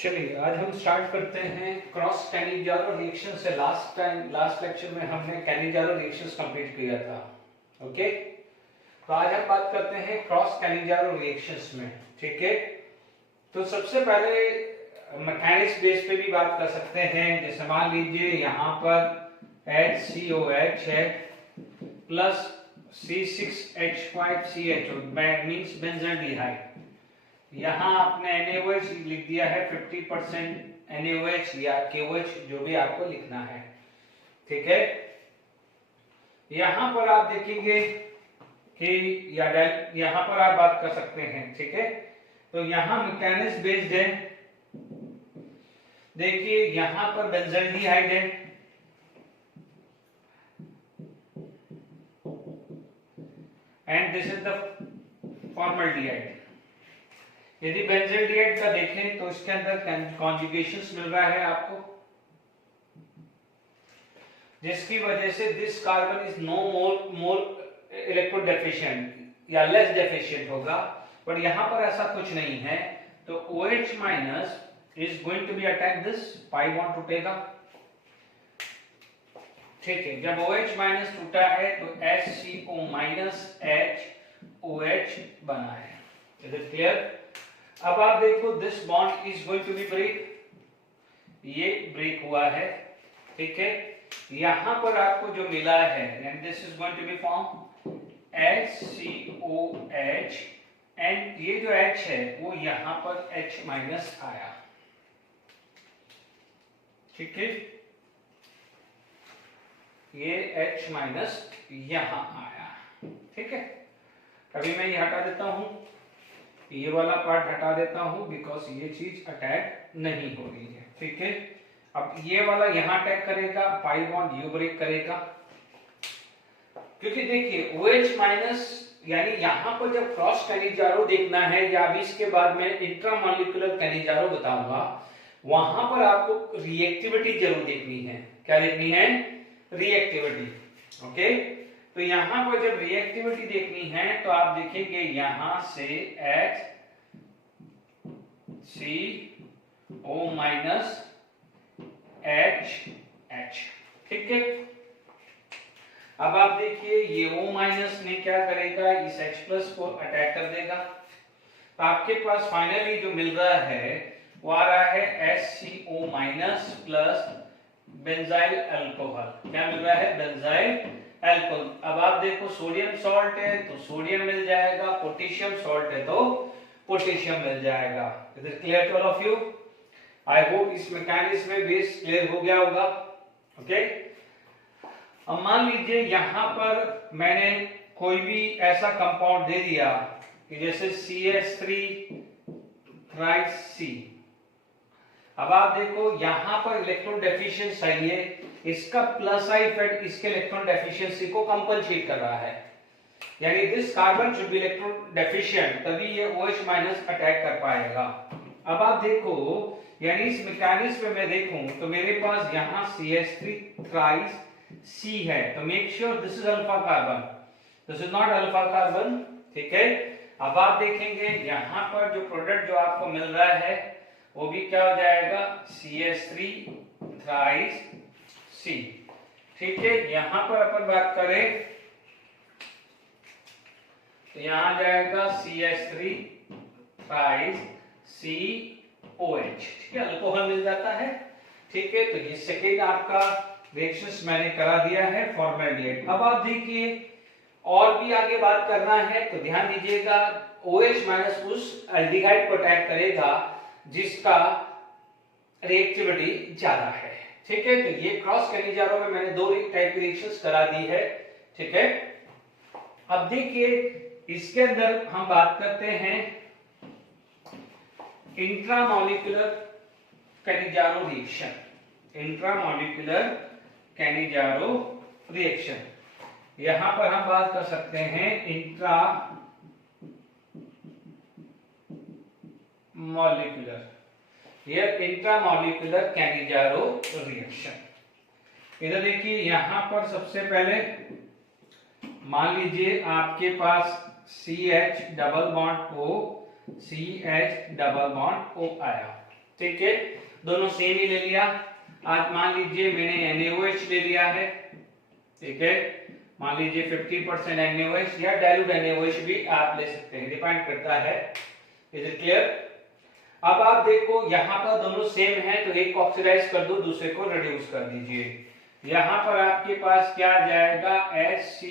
चलिए आज हम स्टार्ट करते हैं क्रॉस कैनिजारो रिएक्शन से। लास्ट लेक्चर में हमने कैनिजारो रिएक्शंस कंप्लीट किया था। ओके, तो आज हम बात करते हैं क्रॉस कैनिजारो रिएक्शंस में। ठीक है, तो सबसे पहले मैकेनिक्स बेस पे भी बात कर सकते हैं। जैसे मान लीजिए यहाँ पर HCOH है प्लस C6H5CH मीन्स बेंजीन। यहाँ आपने NaOH लिख दिया है 50% NaOH या KOH, जो भी आपको लिखना है। ठीक है, यहाँ पर आप देखेंगे कि यहाँ पर आप बात कर सकते हैं। ठीक है, तो यहाँ मैकेनिक्स बेस्ड है। देखिए यहाँ पर बेंजीन है and this is the formaldehyde. यदि बेंजीन का देखें तो इसके अंदर कॉन्जुगेशंस मिल रहा है आपको, जिसकी वजह से this carbon is no more electro deficient या लेस डेफिशिएंट होगा, बट यहां पर ऐसा कुछ नहीं है। तो OH minus is going to be attack this pi bond टूटेगा। ठीक है, जब OH माइनस टूटा है तो HCO माइनस HOH बना है। Is it clear? अब आप देखो this bond is going to be break, ये ब्रेक हुआ है। ठीक है, यहां पर आपको जो मिला है and this is going to be form HCOH and ये जो H है वो यहां पर H माइनस आया। ठीक है, ये H माइनस यहां आया। ठीक है, अभी मैं ये हटा देता हूं, ये वाला पार्ट हटा देता हूं बिकॉज ये चीज अटैक नहीं हो रही है। ठीक है, अब ये वाला यहां अटैक करेगा, पाई बॉन्ड यू ब्रेक करेगा। क्योंकि देखिए OH माइनस यानी यहां पर जब क्रॉस कैनिजारो देखना है या अभी इसके बाद में इंट्रामॉलिक्यूलर कैनिजारो बताऊंगा, वहां पर आपको रिएक्टिविटी जरूर देखनी है। क्या देखनी है? रिएक्टिविटी। ओके, तो यहां पर जब रिएक्टिविटी देखनी है तो आप देखेंगे यहां से HCO माइनस HH। ठीक है, अब आप देखिए ये O माइनस ने क्या करेगा, इस H प्लस को अटैक कर देगा। तो आपके पास फाइनली जो मिल रहा है वो आ रहा है HCO minus plus benzyl alcohol. क्या मिल रहा है? Benzyl alcohol. अब आप देखो सोडियम सॉल्ट है तो सोडियम मिल जाएगा, पोटेशियम सॉल्ट है तो पोटेशियम मिल जाएगा। Is it clear to all of you? I hope इस मैकेनिज्म में बेस क्लियर हो गया होगा। ओके, अब मान लीजिए यहां पर मैंने कोई भी ऐसा कंपाउंड दे दिया कि जैसे CH3 थ्राइस C। अब आप देखो यहां पर इलेक्ट्रॉन डेफिशिएंसी चाहिए, इसका प्लस आई इफेक्ट इसके इलेक्ट्रॉन डेफिशिएंसी को कंपनसेट कर रहा है। यानी this carbon should be electron deficient, तभी ये OH माइनस अटैक कर पाएगा। अब आप देखो यानी इस मैकेनिज्म में मैं देखूं तो मेरे पास यहां CH3 थ्राइस C है, तो make sure this is alpha carbon, this is not alpha carbon. ठीक है, अब आप देखेंगे यहां पर जो प्रोडक्ट जो आपको मिल रहा है वो भी क्या हो जाएगा, CH3 थ्राइस C। ठीक है, यहां पर अपन बात करें तो यहां जाएगा CH3 थ्राइस COH। ठीक है, अल्कोहल मिल जाता है। ठीक है, तो ये सेकेंड आपका रिएक्शंस मैंने करा दिया है फॉर्मल्डिहाइड। अब आप देखिए और भी आगे बात करना है तो ध्यान दीजिएगा, OH माइनस उस एल्डिहाइड को अटैक करेगा जिसका रिएक्टिविटी ज्यादा है। ठीक है, तो ये क्रॉस कैनिजारो में मैंने दो टाइप की रिएक्शंस करा दी है। ठीक है, अब देखिए इसके अंदर हम बात करते हैं intramolecular Cannizzaro reaction. Intramolecular Cannizzaro reaction, यहां पर हम बात कर सकते हैं इंट्रामॉलिक्यूलर, ये इंट्रामॉलिक्यूलर कैनिजारो रिएक्शन। इधर देखिए यहां पर सबसे पहले मान लीजिए आपके पास CH double bond O CH double bond O आया। ठीक है, दोनों सेम ही ले लिया। आज मान लीजिए मैंने NaOH ले लिया है, ठीक है, मान लीजिए 50% NaOH या डाइल्यूट NaOH भी आप ले सकते हैं, डिपेंड करता है। Is it clear? अब आप देखो यहाँ पर दोनों सेम है तो एक को ऑक्सीडाइज कर दो, दूसरे को रिड्यूस कर दीजिए। यहाँ पर आपके पास क्या आ जाएगा, HC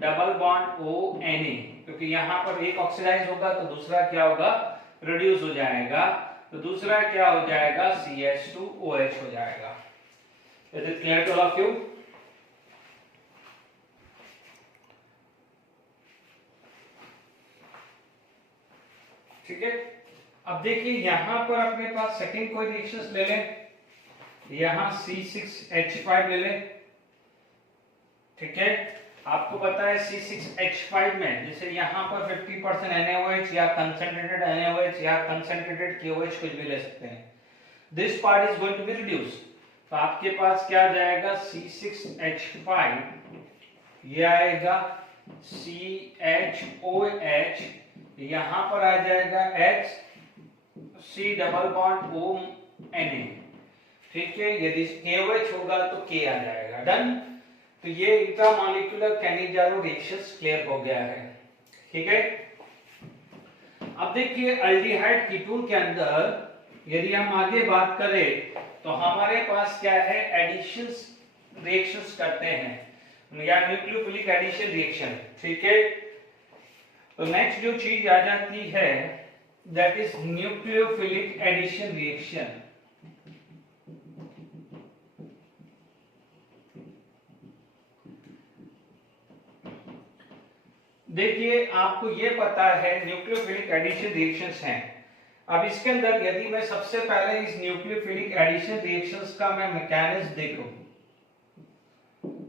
डबल बॉन्ड ONa, क्योंकि यहाँ पर एक ऑक्सीडाइज होगा तो दूसरा क्या होगा, रिड्यूस हो जाएगा, तो दूसरा क्या हो जाएगा, CH2OH हो जाएगा। Is it clear to all of you? ठीक है, अब देखिए यहां पर अपने पास सेकंड कोई रिएक्शंस ले लें, यहां C6H5 ले लें, ठीक है। आपको पता है C6H5 में जैसे यहां पर 50% NaOH या कंसंट्रेटेड NaOH या कंसंट्रेटेड KOH कुछ भी ले सकते हैं। This part is going to be reduce, तो आपके पास क्या आ जाएगा, C6H5, ये आएगा CHOH, यहां पर आ जाएगा HC डबल बॉन्ड ONa, ठीक है। यदि KOH होगा तो K आ जाएगा, डन। तो ये इंट्रामॉलिक्यूलर कैनिजारो रिएक्शंस क्लियर हो गया है, ठीक है। अब देखिए अल्डिहाइड कीटोन के अंदर यदि हम आगे बात करें तो हमारे पास क्या है, एडिशंस रिएक्शंस करते हैं या न्यूक्लियोफिलिक एडिशन रिएक्शन, ठीक है। तो नेक्स्ट जो चीज आ जाती है that is nucleophilic addition reaction. देखिए आपको ये पता है न्यूक्लियोफिलिक एडिशन रिएक्शंस हैं। अब इसके अंदर यदि मैं सबसे पहले इस न्यूक्लियोफिलिक एडिशन रिएक्शंस का मैं मैकेनिज्म देखूं,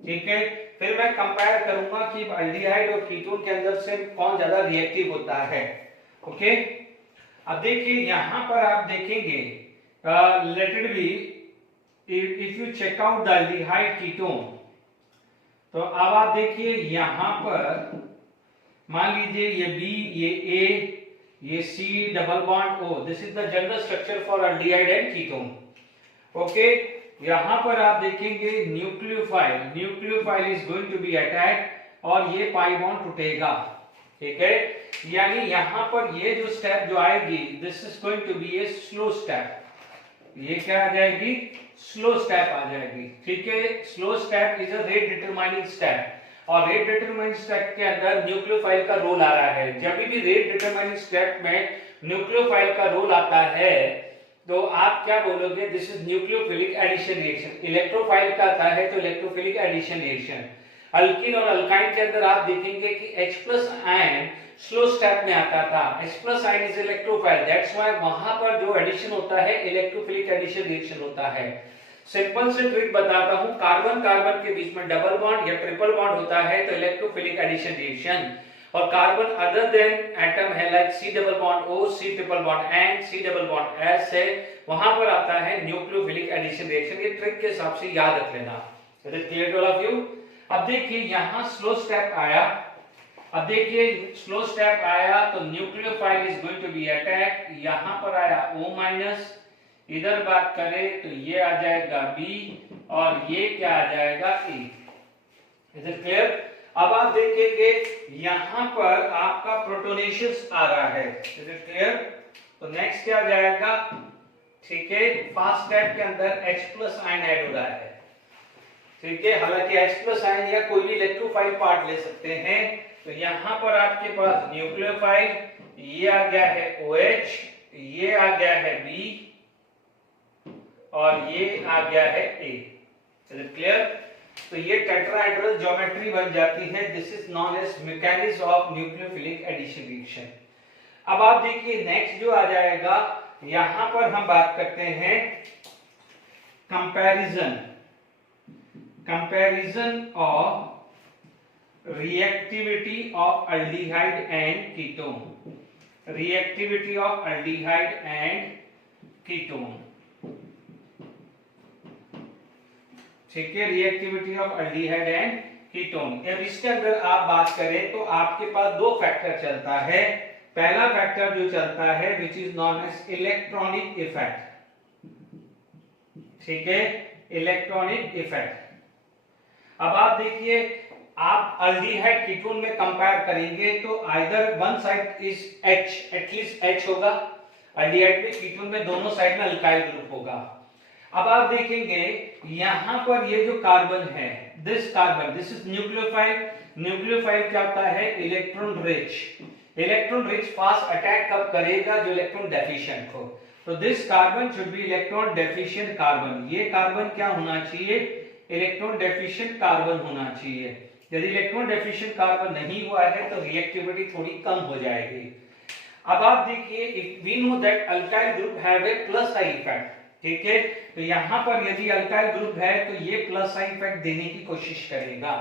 ठीक है, फिर मैं कंपेयर करूंगा कि एल्डिहाइड और कीटोन के अंदर से कौन ज्यादा रिएक्टिव होता है, ओके। अब देखिए यहां पर आप देखेंगे, let it be, if you check out the aldehyde ketone, तो अब आप देखिए यहां पर मान लीजिए ये B, ये A, ये C double bond O, this is the general structure for aldehyde and ketone, okay. यहां पर आप देखेंगे nucleophile is going to be attack और ये पाई बॉन्ड टूटेगा, ठीक है। यानी यहां पर ये जो स्टेप जो आएगी, this is going to be a slow step, ये क्या आ जाएगी, स्लो स्टेप आ जाएगी, ठीक है। Slow step is a rate determining step, और रेट डिटरमाइनिंग स्टेप के अंदर न्यूक्लियोफाइल का रोल आ रहा है। जब भी रेट डिटरमाइनिंग स्टेप में न्यूक्लियोफाइल का रोल आता है तो आप क्या बोलोगे, this is nucleophilic addition reaction. Electrophile का आता है तो इलेक्ट्रोफिलिक एडिशन रिएक्शन। अल्कीन और अल्काइन के अंदर आप देखेंगे कि H+ आयन स्लो स्टेप में आता था, H+ ion is electrophile, that's why वहां पर जो एडिशन होता है इलेक्ट्रोफिलिक एडिशन रिएक्शन होता है। सिंपल से ट्रिक बताता हूं, कार्बन कार्बन के बीच में डबल बॉन्ड या ट्रिपल बॉन्ड होता है तो इलेक्ट्रोफिलिक एडिशन रिएक्शन, और कार्बन अदर देन एटम है like C double bond O, C triple bond N, C double bond S है, वहां पर आता है न्यूक्लियोफिलिक एडिशन रिएक्शन। ये ट्रिक के हिसाब से याद रख लेना। Is it clear to all of you? अब देखिए यहां स्लो स्टेप आया, अब देखिए स्लो स्टेप आया तो nucleophile is going to be attack, यहां पर आया O-, इधर बात करें तो ये आ जाएगा B और ये क्या आ जाएगा E। Is it clear? अब आप देखेंगे यहां पर आपका प्रोटोनेशियस आ रहा है, इज इट क्लियर? तो नेक्स्ट क्या आ जाएगा, ठीक है, फर्स्ट स्टेप के अंदर H+ आयन ऐड हो रहा है, ठीक है। हालांकि H+ आयन या कोई भी इलेक्ट्रोफाइल पार्ट ले सकते हैं। तो यहां पर आपके पास न्यूक्लियोफाइल, ये आ गया है OH, ये आ गया है B और ये आ गया है A। Is it clear? तो ये टेट्राहेड्रल ज्योमेट्री बन जाती है। This is known as mechanism of nucleophilic addition reaction. अब आप देखिए नेक्स्ट जो आ जाएगा, यहां पर हम बात करते हैं comparison of reactivity of aldehyde and ketone, reactivity of aldehyde and ketone, ठीक है, reactivity of aldehyde and ketone. अब इसके अंदर आप बात करें तो आपके पास दो फैक्टर चलता है। पहला फैक्टर जो चलता है which is known as electronic effect, ठीक है, इलेक्ट्रॉनिक इफेक्ट। अब आप देखिए, आप अल्डिहाइड कीटोन में कंपेयर करेंगे तो either one side is H, at least H होगा। अल्डिहाइड में कीटोन में दोनों साइड में अल्काइल ग्रुप होगा। अब आप देखेंगे यहां पर ये जो कार्बन है, this carbon, this is nucleophile. Nucleophile क्या होता है? Electron rich. Electron rich fast attack कब करेगा? जो इलेक्ट्रॉन डेफिशिएंट हो। तो this carbon should be electron deficient carbon. ये कार्बन क्या होना चाहिए? इलेक्ट्रॉन डेफिशिएंट कार्बन होना चाहिए। यदि इलेक्ट्रॉन डेफिशिएंट कार्बन नहीं हुआ है तो रिएक्टिविटी थोड़ी कम हो जाएगी। अब आप देखिए, if we know that alkyl group have a plus I effect, ठीक है, तो यहां पर यदि अल्काइल ग्रुप है तो ये प्लस आई इफेक्ट देने की कोशिश करेगा,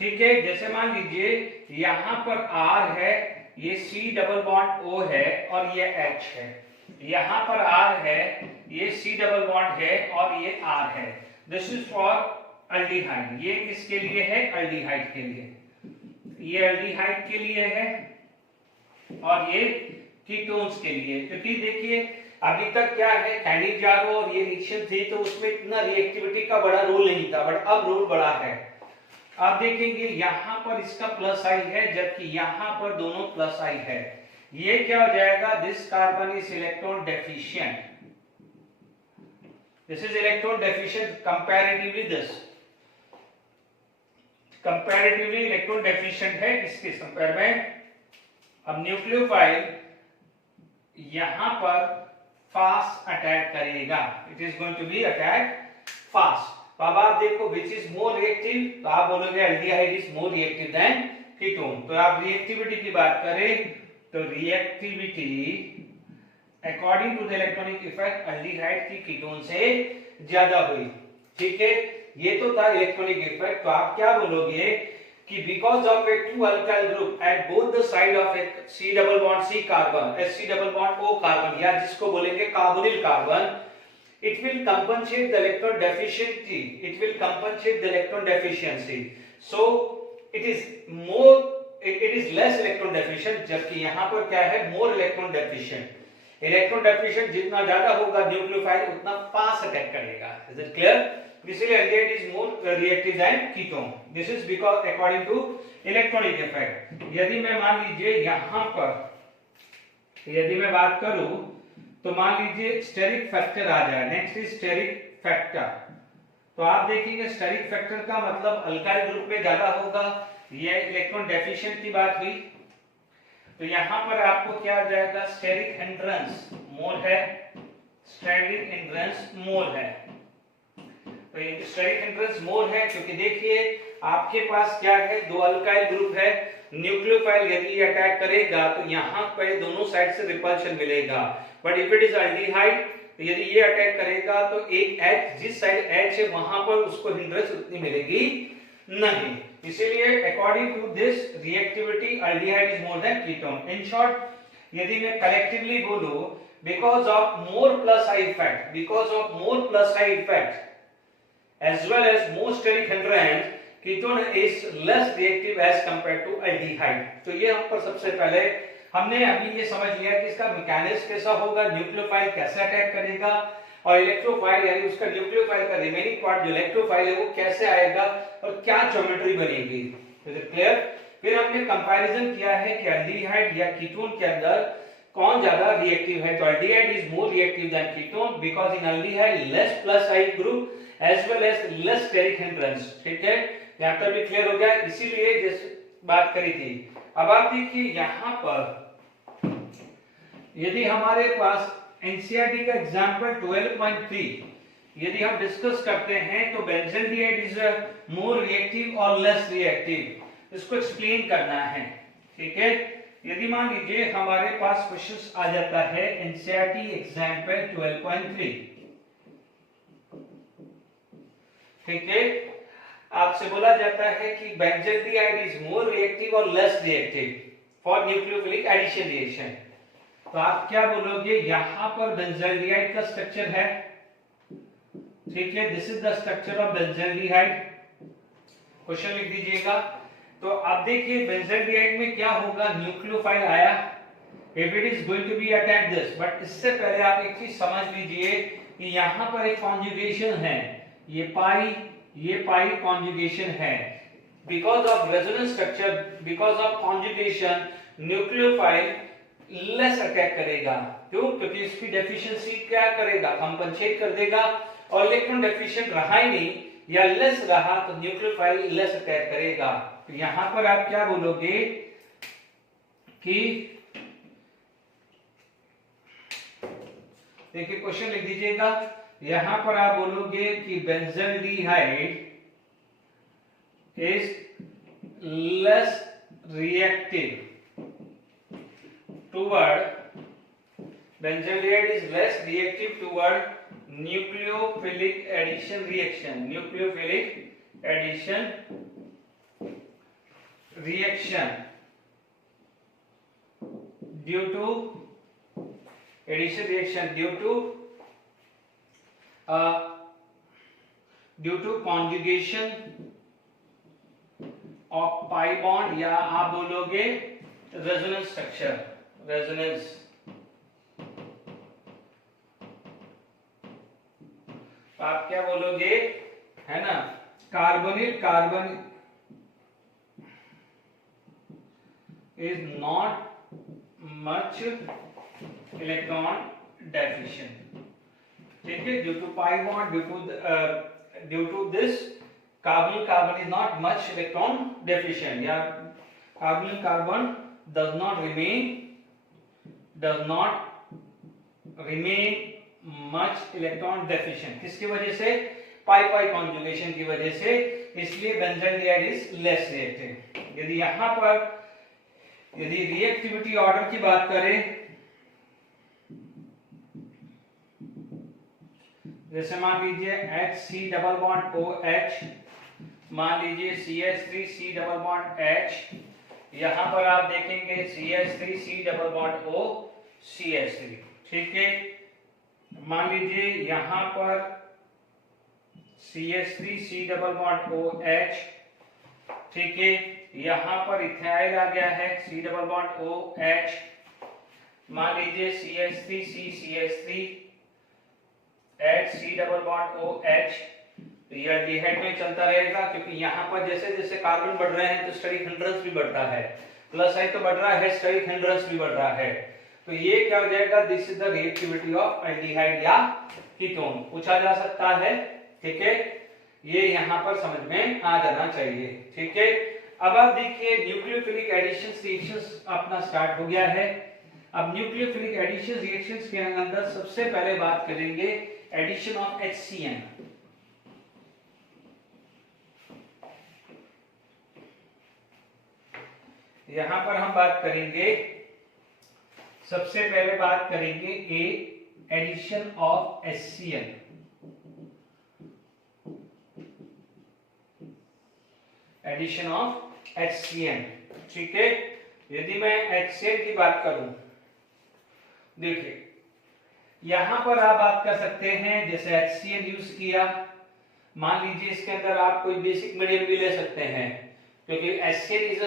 ठीक है। जैसे मान लीजिए यहां पर R है, ये C डबल बॉन्ड O है और ये H है। यहां पर R है, ये C डबल बॉन्ड है और ये R है। This is for aldehyde. ये किसके लिए है? अल्डिहाइड के लिए। ये अल्डिहाइड के लिए है और ये कीटोन्स के लिए। क्योंकि देखिए अभी तक क्या है, कैनिजारो और ये रिएक्शन थी तो उसमें इतना रिएक्टिविटी का बड़ा रोल नहीं था, बट अब रोल बड़ा है। आप देखेंगे यहां पर इसका प्लस आई है जबकि यहां पर दोनों प्लस आई है। ये क्या हो जाएगा? This carbon is electron deficient. This is electron deficient comparatively, this comparatively electron deficient है इसके कंपेयर में। अब न्यूक्लियोफाइल यहां पर फास्ट अटैक करेगा, it is going to be attack fast. तो अब आप देखो विच इज मोर रिएक्टिव, तो आप बोलोगे aldehyde is more reactive than ketone. तो आप रिएक्टिविटी की बात करें तो reactivity according to the electronic effect aldehyde की कीटोन से ज्यादा हुई, ठीक है। ये तो था इलेक्ट्रॉनिक इफेक्ट। तो आप क्या बोलोगे कि because of a two alkyl group at both the side of a C double bond C carbon, H double bond O carbon, या जिसको बोलेंगे carbonyl carbon, it will compensate the electron deficiency, it will compensate the electron deficiency, so it is more, it is less electron deficient, जबकि यहाँ पर क्या है? more electron deficient। Electron deficient जितना ज्यादा होगा न्यूक्लियोफाइल उतना फास्ट अटैक करेगा। Is it clear? इसलिए aldehyde is more reactive than ketone. This is because according to electronic effect. यदि मैं मान लीजिए यहां पर यदि मैं बात करूं तो मान लीजिए स्टेरिक फैक्टर आ जाए। Next is steric factor. तो आप देखेंगे स्टेरिक फैक्टर का मतलब अल्काइल ग्रुप में ज्यादा होगा। ये इलेक्ट्रॉन डेफिशिएंट की बात हुई। तो यहां पर आपको क्या आ जाएगा? स्टेरिक हिंड्रेंस मोर है, स्टेरिक हिंड्रेंस मोर है। तो ये स्टेरिक हिंड्रेंस मोर है क्योंकि देखिए आपके पास क्या है? दो अल्काइल ग्रुप है। न्यूक्लियोफाइल यदि अटैक करेगा तो यहां पे दोनों साइड से रिपल्शन मिलेगा, but if it is aldehyde तो यदि ये अटैक करेगा तो एक H, जिस साइड H है वहां पर उसको हिंड्रेंस उतनी मिलेगी नहीं। इसीलिए according to this reactivity aldehyde is more than ketone. In short यदि मैं कलेक्टिवली बोलूं, because of more plus I effect, because of more plus I effect as well as more steric hindrance, ketone is less reactive as compared to aldehyde। तो ये हम पर सबसे पहले हमने अभी ये समझ लिया कि इसका मैकेनिज्म कैसा होगा, न्यूक्लियोफाइल कैसे अटैक करेगा और इलेक्ट्रोफाइल यानी उसका न्यूक्लियोफाइल का रिमेनिंग पार्ट जो इलेक्ट्रोफाइल है वो कैसे आएगा और क्या ज्योमेट्री बनेगी। Is it clear? फिर हमने कंपैरिजन किया है कि अल्डिहाइड या कीटोन के अंदर कौन ज्यादा रिएक्टिव है। तो aldehyde is more reactive than ketone because in aldehyde less plus I group as well as less steric hindrance। ठीक है, यहां तक भी क्लियर हो गया। इसीलिए जिस बात करी थी। अब आप देखिए यहां पर यदि हमारे पास एनसीईआरटी का एग्जांपल 12.3 यदि हम डिस्कस करते हैं तो बेंजल्डिहाइड इज मोर रिएक्टिव और लेस रिएक्टिव, इसको एक्सप्लेन करना है। ठीक है, यदि मान लीजिए हमारे पास क्वेश्चंस आ जाता है एनसीईआरटी एग्जांपल 12.3, ठीक है, आपसे बोला जाता है कि बेंजल्डिहाइड इज मोर रिएक्टिव और less reactive for nucleophilic addition reaction. तो आप क्या बोलोगे? यहां पर बेंजल्डिहाइड का स्ट्रक्चर है, ठीक है, this is the structure of benzaldehyde. Question लिख दीजिएगा। तो आप देखिए बेंजल्डिहाइड में क्या होगा? न्यूक्लियोफाइल आया, if it is going to be attack this, but इससे पहले आप एक चीज समझ लीजिए कि यहाँ पर एक कॉन्जुगेशन है, ये पाई कॉन्जुगेशन है। Because of resonance structure, because of conjugation, nucleophile less attack करेगा। क्यों? क्योंकि इसकी डेफिशिएंसी क्या करेगा, कंपनसेट कर देगा, और इलेक्ट्रॉन डेफिशिएंट रहा ही नहीं या लेस रहा तो न्यूक्लियोफाइल लेस अटैक करेगा। तो यहां पर आप क्या बोलोगे कि, देखिए क्वेश्चन लिख दीजिएगा, यहां पर आप बोलोगे कि benzaldehyde is less reactive toward, benzaldehyde is less reactive toward nucleophilic addition reaction, nucleophilic addition reaction due to addition reaction due to conjugation of pi bond, या आप बोलोगे रेजोनेंस स्ट्रक्चर, रेजोनेंस। आप क्या बोलोगे, है ना, carbon is not much electron deficient, ठीक है, due to pi bond, due to this carbon is not much electron deficient, या carbon does not remain much electron deficient। किसकी वजह से? पाई कॉन्जुगेशन की वजह से, इसलिए बेंजल्डिहाइड इज लेस रिएक्टिव। यदि रिएक्टिविटी ऑर्डर की बात करें, जैसे मान लीजिए HC डबल बॉन्ड OH, मान लीजिए CH3C डबल बॉन्ड H, यहां पर आप देखेंगे CH3C double bond O CH3, ठीक है। मान लीजिए यहां पर CH3C डबल बॉन्ड OH, ठीक है, यहां पर इथाइल आ गया है C डबल बॉन्ड OH, मान लीजिए CH3C CH3 C double bond OH, तो ये एल्डिहाइड में चलता रहेगा, क्योंकि यहाँ पर जैसे जैसे कार्बन बढ़ रहे हैं तो स्टेरिक हिंड्रेंस भी बढ़ता है, प्लस आई तो बढ़ रहा है, स्टेरिक हिंड्रेंस भी बढ़ रहा है। तो ये क्या हो जाएगा, this is the reactivity of aldehyde या कीटोन, पूछा जा सकता है, ठीक है, ये यहाँ पर समझ में आ जाना चाहिए, ठीक है। अब आप देखिए न्यूक्लियोफिलिक एडिशन रिएक्शंस अपना स्टार्ट हो गया है। अब न्यूक्लियोफिलिक एडिशन रिएक्शंस के अंदर सबसे पहले बात करेंगे एडिशन ऑफ HCN। यहां पर हम बात करेंगे, सबसे पहले बात करेंगे addition of HCN। Addition of HCN, ठीक है। यदि मैं HCN की बात करूं, देखिए यहां पर आप बात कर सकते हैं, जैसे HCN यूज किया, मान लीजिए इसके अंदर आप कोई बेसिक मीडियम भी ले सकते हैं, क्योंकि HCN is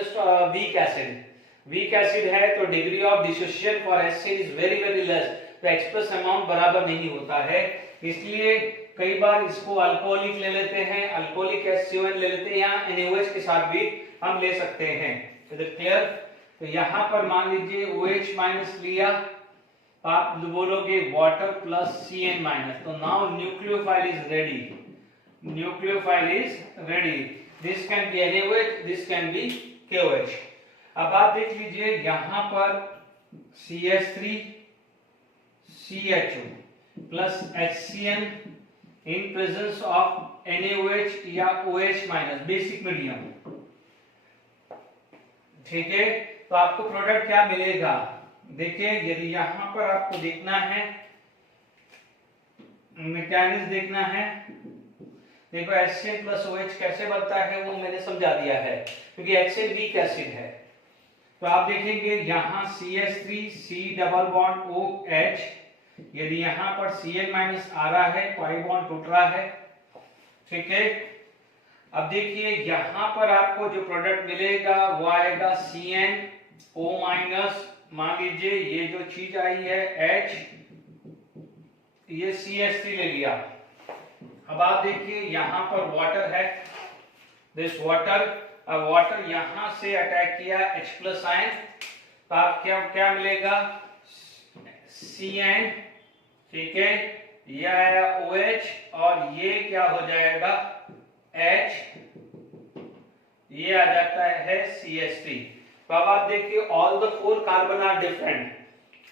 weak acid, weak acid है तो degree of dissociation for HCN is very very less, तो एक्सप्रेस अमाउंट बराबर नहीं होता है, इसलिए कई बार इसको अल्कोहलिक ले लेते हैं, अल्कोहलिक HCON ले लेते हैं, या NaOH के साथ भी हम ले सकते हैं। Is it clear? तो यहाँ पर मान लीजिए OH माइनस लिया, आप बोलोगे वाटर प्लस CN माइनस, तो now nucleophile is ready, nucleophile is ready, this can B NaOH, this can B KOH। अब आप देख लीजिए यहाँ पर CH3 CHO plus HCN in presence of NaOH या OH माइनस बेसिक मीडियम, ठीक है। तो आपको प्रोडक्ट क्या मिलेगा, देखिए यदि यहां पर आपको देखना है, मैकेनिज्म देखना है, देखो HCN प्लस OH कैसे बनता है वो मैंने समझा दिया है, क्योंकि HCN वीक एसिड है। तो आप देखेंगे यहाँ CH3 C double bond OH, यदि यहाँ पर Cn माइनस आ रहा है, पाई बॉन्ड टूट रहा है, ठीक है। अब देखिए यहाँ पर आपको जो प्रोडक्ट मिलेगा वो आएगा CnO माइनस, मान लीजिए ये जो चीज आई है H, ये CH3 ले लिया। अब आप देखिए यहां पर वाटर है, दिस वाटर, अब वाटर यहां से अटैक किया H+ आयन, तो आप क्या क्या मिलेगा, CN, ठीक है, ये आया OH और ये क्या हो जाएगा H, ये आ जाता है CH3। तो अब आप देखिए all the 4 carbon are different,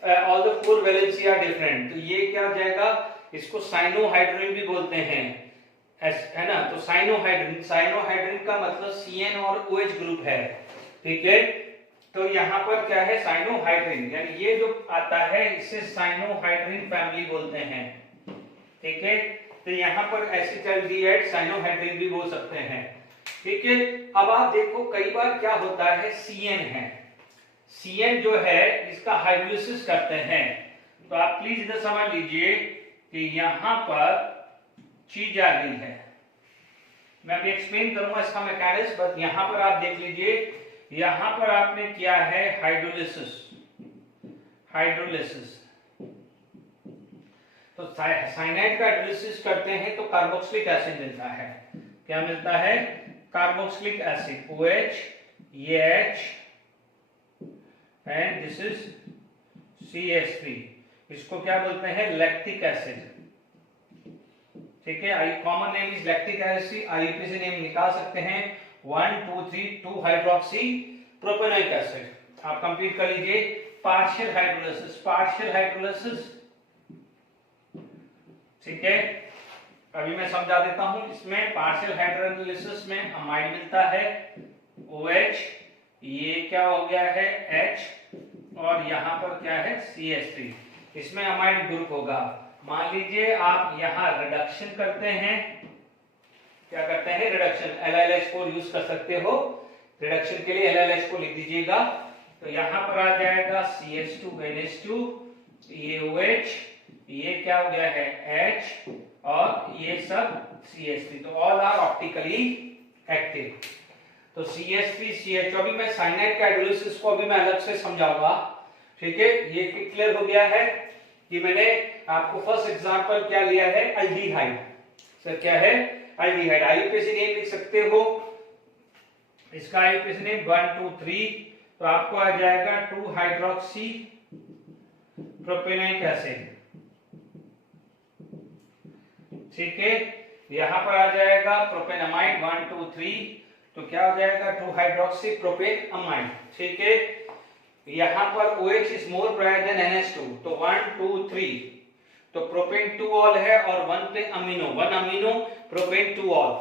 all the 4 valency are different, तो ये क्या हो जाएगा, इसको साइनोहाइड्रिन भी बोलते हैं, है ना। तो साइनोहाइड्रिन, साइनोहाइड्रिन का मतलब CN और OH ग्रुप है, ठीक है। तो यहाँ पर क्या है, साइनोहाइड्रिन, यानी ये जो आता है इसे साइनोहाइड्रिन फैमिली बोलते हैं, ठीक है। तो यहाँ पर एसिटाल्डिहाइड साइनोहाइड्रिन भी बोल सकते हैं, ठीक है। अब आप देखो कई बार क्या होता है, CN है, CN जो है इसका हाइड्रोलिसिस करते हैं, तो आप प्लीज इधर समझ लीजिए कि यहां पर चीज आ गई है, मैं अभी एक्सप्लेन करूंगा इसका मैकेनिज्म, बट यहां पर आप देख लीजिए, यहां पर आपने किया है हाइड्रोलिसिस, हाइड्रोलिसिस, तो साइनाइड का हाइड्रोलिसिस करते हैं तो कार्बोक्सिलिक एसिड मिलता है, क्या मिलता है, कार्बोक्सिलिक एसिड, OH, ये H and this is CH3, इसको क्या बोलते हैं, लैक्टिक एसिड, ठीक है। I common name is lactic acid, IUPAC name निकाल सकते हैं 1 2 3 2 हाइड्रोक्सी प्रोपेनोइक एसिड। आप कंप्लीट कर लीजिए पार्शियल हाइड्रोलिसिस, पार्शियल हाइड्रोलिसिस, ठीक है। अभी मैं समझा देता हूं, इसमें पार्शियल हाइड्रोलिसिस में अमाइड मिलता है OH, ये क्या हो गया है H, और यहां पर क्या है CH3, इसमें अमाइड ग्रुप होगा। मान लीजिए आप यहां रिडक्शन करते हैं, क्या करते हैं, रिडक्शन, LiLH4 यूज कर सकते हो, रिडक्शन के लिए LiLH को लिख दीजिएगा, तो यहां पर आ जाएगा CH2 NH2, ये OH, ये क्या हो गया है H, और ये सब CH3, तो ऑल आर ऑप्टिकली एक्टिव। तो CH3 CH, अभी मैं साइनाइड का हाइड्रोलिसिस को अभी मैं अलग से समझाऊंगा, ठीक है। ये क्लियर हो गया है कि मैंने आपको फर्स्ट एग्जांपल क्या लिया है, अल्डिहाइड, सर क्या है, अल्डिहाइड, IUPAC नेम लिख सकते हो, इसका IUPAC नेम 1 2 3, तो आपको आ जाएगा 2 हाइड्रोक्सी प्रोपेनोइक एसिड, ठीक है। यहां पर आ जाएगा प्रोपेनमाइड 1 2 3, तो क्या हो जाएगा 2 हाइड्रोक्सी प्रोपेन अमाइड, ठीक है। यहां पर OH is more prior than NH2, तो 1 2 3, तो प्रोपेन 2 ऑल है और 1 पे अमीनो, 1 अमीनो प्रोपेन 2 ऑल,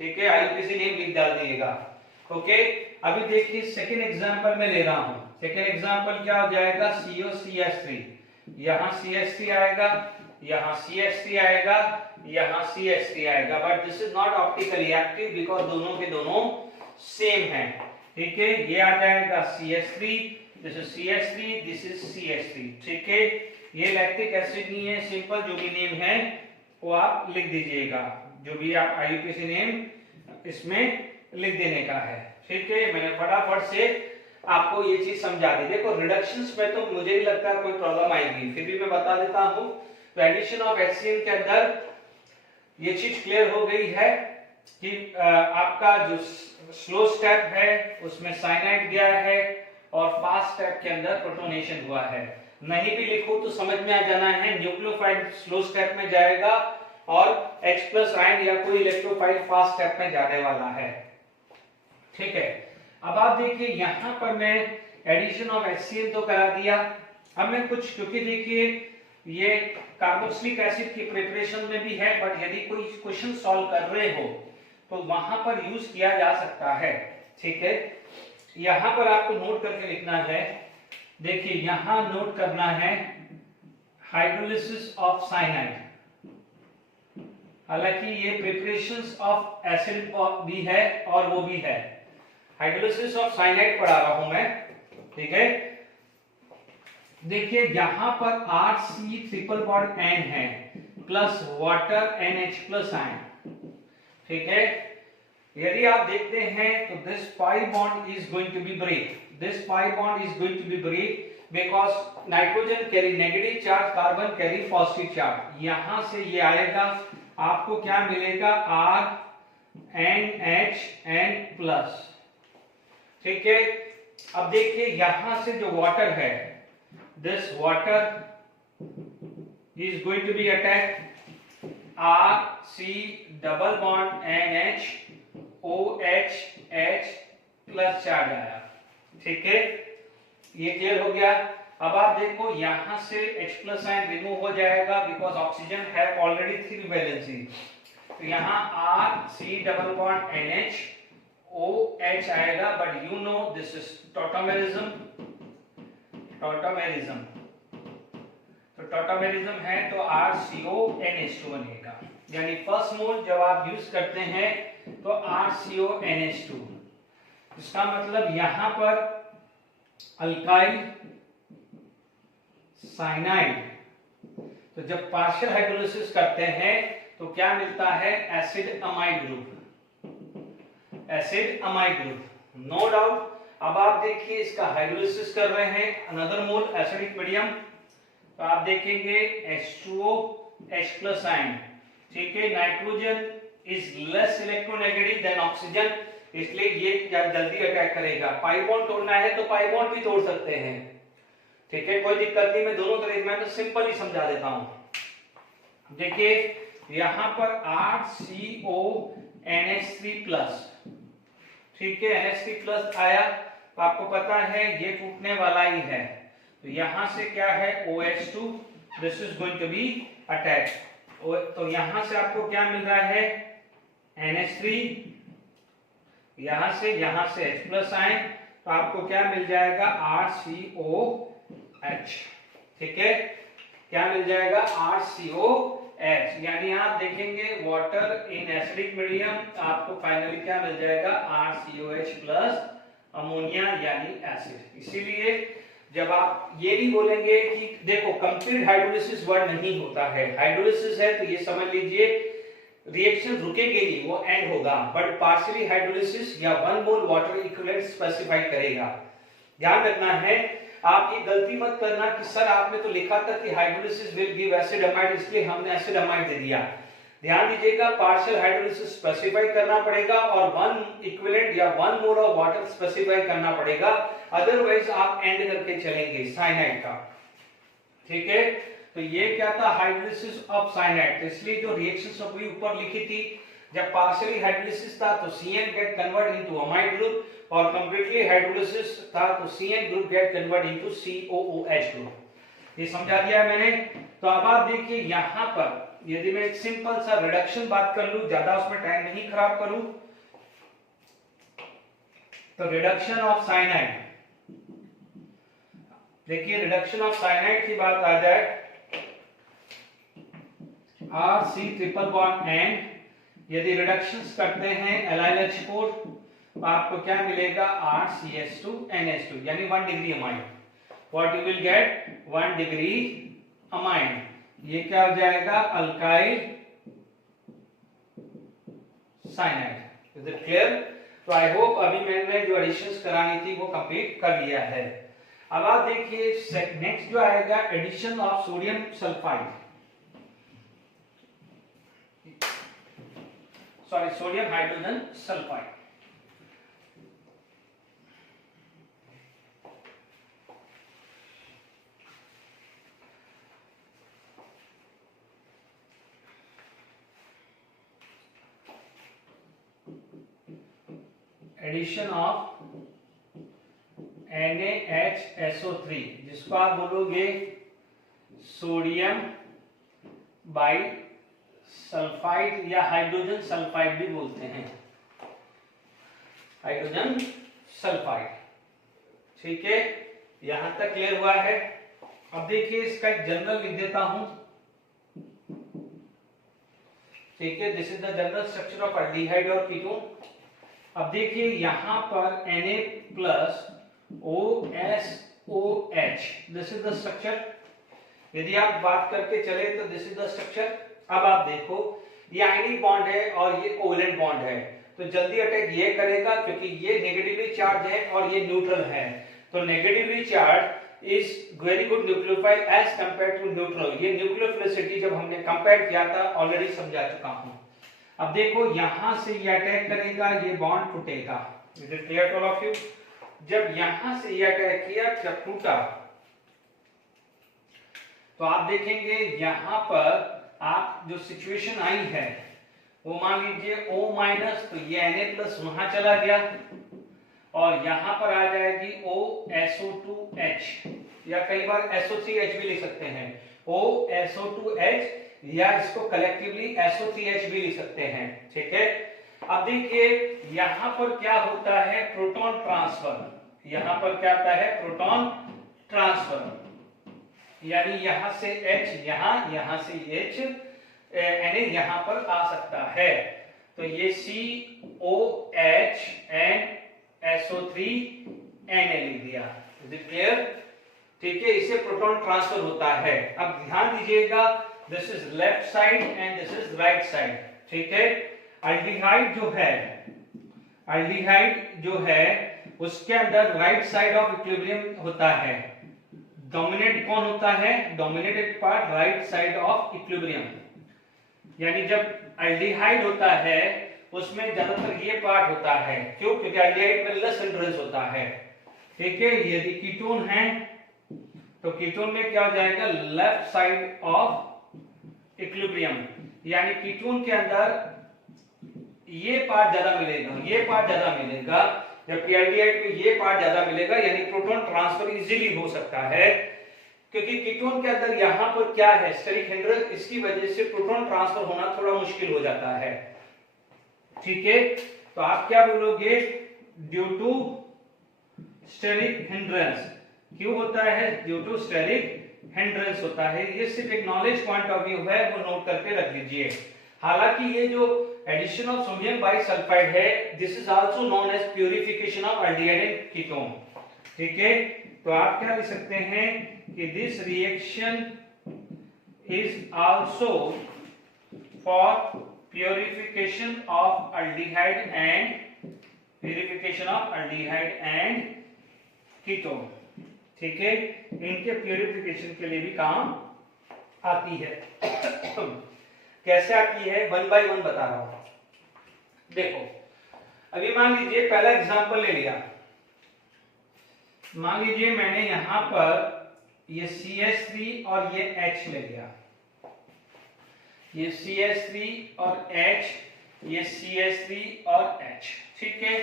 ठीक है। IUPAC नेम लिख डाल दिएगा, ओके। अभी देखिए सेकंड एग्जांपल में ले रहा हूं, सेकंड एग्जांपल क्या हो जाएगा, COCH3, यहां CH3 आएगा, यहां CH3 आएगा, यहां CH3 आएगा, but this is not optically active because दोनों के दोनों सेम हैं, ठीक है। ये आ जाएगा CH3, this is CH3, this is CH3, ठीक है। ये लैक्टिक एसिड नहीं है, सिंपल जो भी नेम है वो आप लिख दीजिएगा, जो भी आप IUPAC नेम इसमें लिख देने का है, ठीक है। मैंने फटाफट से आपको ये चीज समझा दी। देखो रिडक्शंस में तो मुझे नहीं लगता कोई प्रॉब्लम आएगी, फिर भी मैं बता देता हूं। तो एडिशन ऑफ HCl के अंदर ये चीज क्लियर हो गई है कि आपका जो स्लो स्टेप है उसमें साइनाइड गया है और फास्ट स्टेप के अंदर प्रोटोनेशन हुआ है। नहीं भी लिखो तो समझ में आ जाना है, न्यूक्लियोफाइल स्लो स्टेप में जाएगा और H+ आयन या कोई इलेक्ट्रोफाइल फास्ट स्टेप में जाने वाला है, ठीक है। अब आप देखिए यहां पर मैं एडिशन ऑफ HCl तो करा दिया, अब मैं कुछ, क्योंकि देखिए ये कार्बोक्सिलिक एसिड की प्रिपरेशन में भी है, बट यदि कोई क्वेश्चन सॉल्व कर रहे हो तो वहां पर यूज किया जा सकता है, ठीक है। यहां पर आपको नोट करके लिखना है, देखिए यहां नोट करना है हाइड्रोलिसिस ऑफ साइनाइड, हालांकि ये प्रिपरेशंस ऑफ एसिड भी है और वो भी है, हाइड्रोलिसिस ऑफ साइनाइड पढ़ा रहा हूं मैं, ठीक है। देखिए यहां पर RC ट्रिपल बॉन्ड N है प्लस वाटर NH+ आयन, ठीक है। यदि आप देखते हैं तो this pi bond is going to be break, this pi bond is going to be break because nitrogen carry negative charge, carbon carry positive charge. यहां से ये आएगा, आपको क्या मिलेगा, RNH+। ठीक है, अब देखिए यहां से जो वाटर है, this water is going to be attacked, RC double bond NH OH H plus charge आया। ठीक है, ये क्लियर हो गया। अब आप देखो यहां से H प्लस आयन रिमूव हो जाएगा because oxygen have already 3 valency. तो यहां RC double bond NH OH आएगा, but you know this is tautomerism. तो टॉटोमेरिज्म है तो RCONH2 बनेगा, यानी फर्स्ट मोल जब आप यूज करते हैं तो RCONH2। इसका मतलब यहां पर अल्काइल साइनाइड, तो जब पार्शियल हाइड्रोलिसिस करते हैं तो क्या मिलता है, acid amide group, acid amide group, no doubt. अब आप देखिए इसका हाइड्रोलिसिस कर रहे हैं, अनदर मोल एसिडिक मीडियम, तो आप देखेंगे H2O H+ आयन। ठीक है, nitrogen is less electronegative than oxygen, इसलिए ये जल्दी अटैक करेगा। पाई बॉन्ड तोड़ना है तो पाई बॉन्ड भी तोड़ सकते हैं। ठीक है, कोई दिक्कत नहीं, मैं दोनों तरह मैं तो सिंपल ही समझा देता हूं। देखिए यहां पर RCONH3+। ठीक है, NH3+ आया तो आपको पता है ये टूटने वाला ही है, तो यहां से क्या है OH2, this is going to be attack. तो यहां से आपको क्या मिल रहा है, NH3, यहां से H+ आयन, तो आपको क्या मिल जाएगा, RCOH। ठीक है, क्या मिल जाएगा, RCOH। यानी आप देखेंगे वाटर इन एसिडिक मीडियम, आपको फाइनली क्या मिल जाएगा, RCOH+ अमोनिया यानी एसिड। इसीलिए जब आप ये नहीं बोलेंगे कि देखो कंप्लीट हाइड्रोलिसिस वर्ड नहीं होता है, हाइड्रोलिसिस है तो ये समझ लीजिए रिएक्शन रुकेगी नहीं, वो एंड होगा, बट पार्शियली हाइड्रोलिसिस या 1 मोल वाटर इक्विवेलेंट स्पेसिफाई करेगा। ध्यान रखना है, आप ये गलती मत करना कि सर आपने तो लिखा था कि hydrolysis will give acid amide, इसलिए हमने एसिड अमाइड दे दिया। ध्यान दीजिएगा, पार्शियल हाइड्रोलिसिस स्पेसिफाई करना पड़ेगा और 1 इक्विवेलेंट या 1 मोल ऑफ वाटर स्पेसिफाई करना पड़ेगा, अदरवाइज आप एंड करके चलेंगे साइनाइड का। ठीक है, तो ये क्या था, हाइड्रोलिसिस ऑफ साइनाइड। इसलिए जो रिएक्शंस अभी ऊपर लिखी थी, जब पार्शियली हाइड्रोलिसिस था तो CN gate convert into amide group, और कंप्लीटली हाइड्रोलिसिस था तो CN group gate convert into COOH group. ये समझा दिया मैंने। तो अब आप देखिए यहां पर यदि मैं एक सिंपल सा रिडक्शन बात कर लूं, ज्यादा उसमें टाइम नहीं खराब करूं, तो रिडक्शन ऑफ साइनाइड, देखिए रिडक्शन ऑफ साइनाइड की बात आ जाए, RC ट्रिपल बॉन्ड एंड, यदि रिडक्शंस करते हैं एलाइल H4 तो आपको क्या मिलेगा, RCH2NH2 यानी 1 degree amide. What you will get, 1 degree amide. ये क्या हो जाएगा, alkyl cyanide. Is it clear? तो आई होप अभी मैंने जो एडिशंस करानी थी वो कंप्लीट कर लिया है। अब आप देखिए नेक्स्ट जो आएगा, addition of sodium sulphide, sorry sodium hydrogen sulphide. Addition of NaHSO3, जिसको आप बोलोगे सोडियम बाई सल्फाइड या हाइड्रोजन सल्फाइड भी बोलते हैं, हाइड्रोजन सल्फाइड। ठीक है, यहां तक क्लियर हुआ है। अब देखिए इसका एक जनरल लिख देता हूं। ठीक है, this is the general structure of aldehyde और कीटोन। अब देखिए यहां पर Na+OSOH, this is the structure. यदि आप बात करके चले तो दिस इज द स्ट्रक्चर। अब आप देखो ये आयनिक बॉन्ड है और ये कोवेलेंट बॉन्ड है, तो जल्दी अटैक ये करेगा क्योंकि ये नेगेटिवली चार्ज है और ये न्यूट्रल है। तो negatively charge is very good nucleophile as compared to neutral। ये न्यूक्लियोफिलिसिटी जब हमने कंपेयर किया था ऑलरेडी समझा चुका हूं। अब देखो यहां से ये अटैक करेगा, ये बॉन्ड टूटेगा। Is it clear to all of you? जब यहां से ये अटैक किया, जब टूटा, तो आप देखेंगे यहां पर आप जो सिचुएशन आई है वो मान लीजिए O माइनस, तो ये Na प्लस वहां चला गया और यहां पर आ जाएगी OSO2H, या कई बार SO3H भी लिख सकते हैं, OSO2H, या इसको कलेक्टिवली SO3H भी लिख सकते हैं। ठीक है, अब देखिए यहां पर क्या होता है, प्रोटॉन ट्रांसफर। यहां पर क्या होता है, प्रोटॉन ट्रांसफर, यानी यहां से H यहां से H Na यहां पर आ सकता है, तो ये COH एंड SO3 Na लिख दिया। Is it clear? ठीक है, इसे प्रोटॉन ट्रांसफर होता है। अब ध्यान दीजिएगा, this is left side and this is right side. ठीक है, अल्डिहाइड जो है उसके अंदर राइट साइड ऑफ इक्विलिब्रियम होता है। डोमिनेट कौन होता है? Dominated part right side of equilibrium, यानी जब अल्डिहाइड होता है उसमें ज्यादातर ये पार्ट होता है। क्यों? क्योंकि अल्डिहाइड में लेस हिंड्रेंस होता है। ठीक है, यदि कीटोन है तो कीटोन में क्या हो जाएगा, लेफ्ट साइड ऑफ इक्विलिब्रियम, यानी कीटोन के अंदर ये पार्ट ज्यादा मिलेगा, जबकि अल्डिहाइड में ये पार्ट ज्यादा मिलेगा, यानी प्रोटॉन ट्रांसफर इजीली हो सकता है। क्योंकि कीटोन के अंदर यहां पर क्या है, स्टेरिक हिंड्रेंस, इसकी वजह से प्रोटॉन ट्रांसफर होना थोड़ा मुश्किल हो जाता है। ठीक है, तो आप क्या बोलोगे, ड्यू टू स्टेरिक हिंड्रेंस। क्यों होता है? ड्यू टू स्टेरिक हिंड्रेंस होता है। ये सिर्फ एक नॉलेज पॉइंट ऑफ व्यू है, वो नोट करके रख लीजिए। हालांकि ये जो एडिशन ऑफ सोडियम बाइसल्फाइड है, this is also known as purification of aldehyde and ketone. ठीक है, तो आप क्या लिख सकते हैं कि this reaction is also for purification of aldehyde and ketone. ठीक है, इनके प्यूरिफिकेशन के लिए भी काम आती है। कैसे आती है, वन बाय वन बता रहा हूं। देखो, अभी मान लीजिए पहला एग्जांपल ले लिया। मान लीजिए मैंने यहां पर ये CH3 और ये H ले लिया, ये CH3 और H, ये CH3 और H। ठीक है,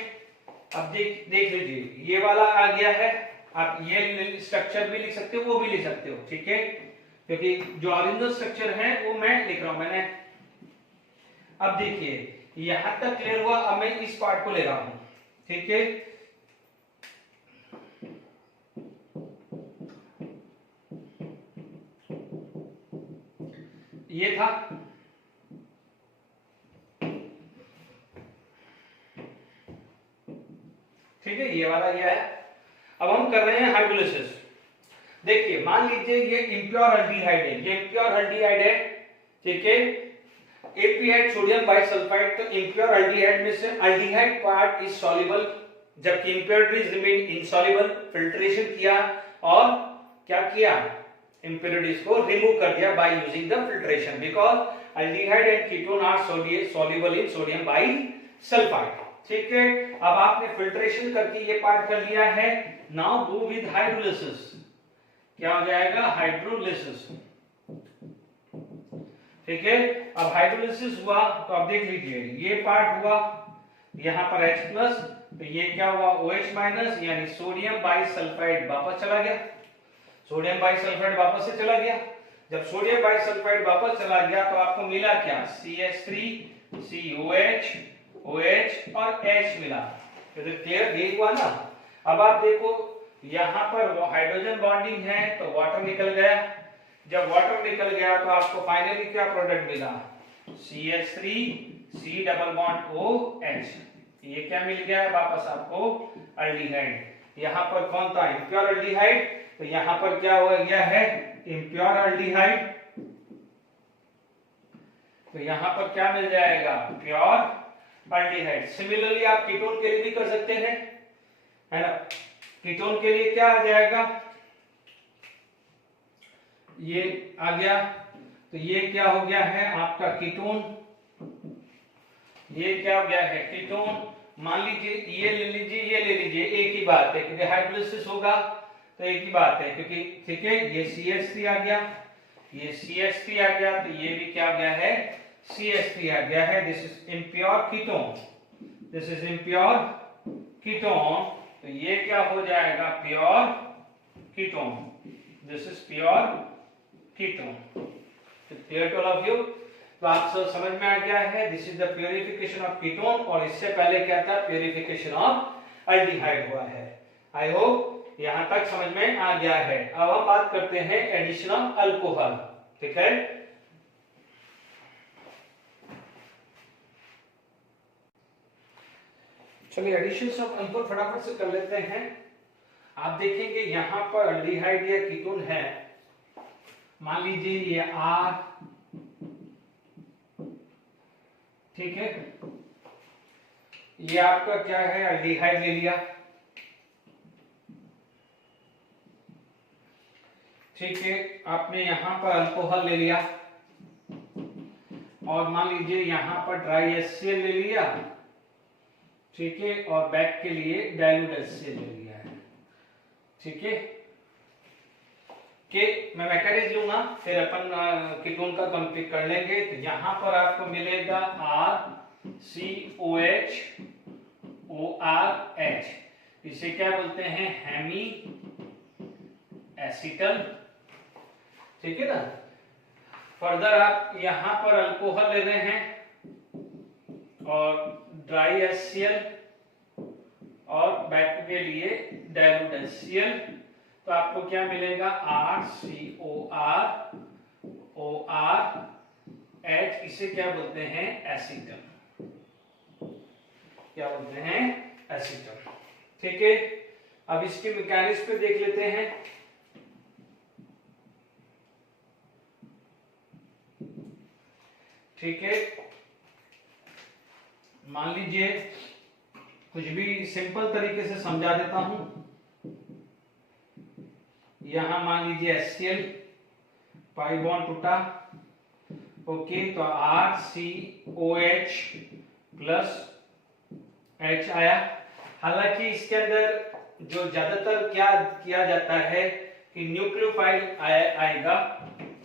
अब देख लीजिए ये वाला आ गया है। आप ये स्ट्रक्चर भी लिख सकते हो, वो भी लिख सकते हो। ठीक है, क्योंकि जो ओरिजिनल स्ट्रक्चर है वो मैं लिख रहा हूं मैंने। अब देखिए यहां तक क्लियर हुआ, अब मैं इस पार्ट को ले रहा हूं। ठीक है, ये था, ठीक है, ये वाला ये है। अब हम कर रहे हैं हाइड्रोलिसिस। देखिए मान लीजिए ये इम्प्योर अल्डिहाइड है, ये इम्प्योर अल्डिहाइड है। ठीक है, एल्डिहाइड सोडियम बाइसल्फाइड, तो इम्प्योर अल्डिहाइड में से अल्डिहाइड पार्ट इज सॉल्युबल, जबकि इम्प्योरिटीज रिमेन इनसॉल्युबल। फिल्ट्रेशन किया और क्या किया, इम्प्योरिटीज को रिमूव कर दिया by using the filtration, because aldehyde and ketone are soluble in sodium bisulphide. ठीक है, अब आपने फिल्ट्रेशन करके ये पार्ट कर लिया है। Now do with hydrolysis. क्या हो जाएगा, हाइड्रोलिसिस। ठीक है, अब हाइड्रोलिसिस हुआ तो अब देख लीजिए ये पार्ट हुआ, यहां पर H प्लस, तो ये क्या हुआ, OH माइनस, यानी सोडियम बाइसल्फाइड वापस चला गया। सोडियम बाइसल्फाइड वापस से चला गया। जब सोडियम बाइसल्फाइड वापस चला गया तो आपको मिला क्या, CH3, COH, OH और H मिला। तो क्लियर, ये हुआ ना। अब आप देखो यहां पर हाइड्रोजन बॉन्डिंग है तो वाटर निकल गया। जब वाटर निकल गया तो आपको फाइनली क्या प्रोडक्ट मिला, CH3, C double bond OH। ये क्या मिल गया वापस आपको, अल्डिहाइड। यहां पर कौन था, इम्प्योर अल्डिहाइड, तो यहां पर क्या हो गया है, इम्प्योर अल्डिहाइड। तो यहां पर क्या मिल जाएगा, प्योर अल्डिहाइड। सिमिलरली आप कीटोन के लिए भी कर सकते हैं, है ना। कीटोन के लिए क्या आ जाएगा, ये आ गया। तो ये क्या हो गया है आपका कीटोन, ये क्या हो गया है कीटोन। मान लीजिए ये ले लीजिए, ये ले लीजिए, एक ही बात है क्योंकि हाइड्रोलिसिस होगा तो एक ही बात है क्योंकि ठीक है ये CH3 आ गया, ये CH3 आ गया, तो ये भी क्या आ गया है CH3 आ गया है। This is impure ketone, this is impure ketone. तो ये क्या हो जाएगा pure ketone, this is pure ketone. Clear to all of you. तो आप सब समझ में आ गया है this is the purification of ketone, और इससे पहले क्या था प्यूरिफिकेशन ऑफ अल्डिहाइड हुआ है। आई होप यहां तक समझ में आ गया है। अब हम बात करते हैं एडिशन ऑफ अल्कोहल, ठीक है। चलिए एडिशन ऑफ अल्कोहल फटाफट से कर लेते हैं। आप देखेंगे यहां पर अल्डिहाइड या कीटोन है, मान लीजिए ये R, ठीक है, ये आपका क्या है अल्डिहाइड ले लिया, ठीक है। आपने यहां पर अल्कोहल ले लिया और मान लीजिए यहां पर ड्राई HCl ले लिया, ठीक है, और बैक के लिए डाइल्यूट HCl ले लिया है, ठीक है। कि मैं मैकेनिज्म लूंगा फिर अपन कीटोन का कंप्लीट कर लेंगे। तो यहां पर आपको मिलेगा RCOH ORH, इसे क्या बोलते हैं हेमी एसिटल, ठीक है ना। फर्दर आप यहां पर अल्कोहल ले रहे हैं और ड्राई HCl और बैक के लिए डाइल्यूट HCl, तो आपको क्या मिलेगा RCOR ORH, इसे क्या बोलते हैं एसीटल, क्या बोलते हैं एसीटल, ठीक है। अब इसके मैकेनिज्म पे देख लेते हैं। ठीक है, मान लीजिए कुछ भी सिंपल तरीके से समझा देता हूं। यहां मान लीजिए HCl, पाई बॉन्ड टूटा, ओके, तो RCOH प्लस H आया। हालांकि इसके अंदर जो ज्यादातर क्या किया जाता है कि न्यूक्लियोफाइल आएगा,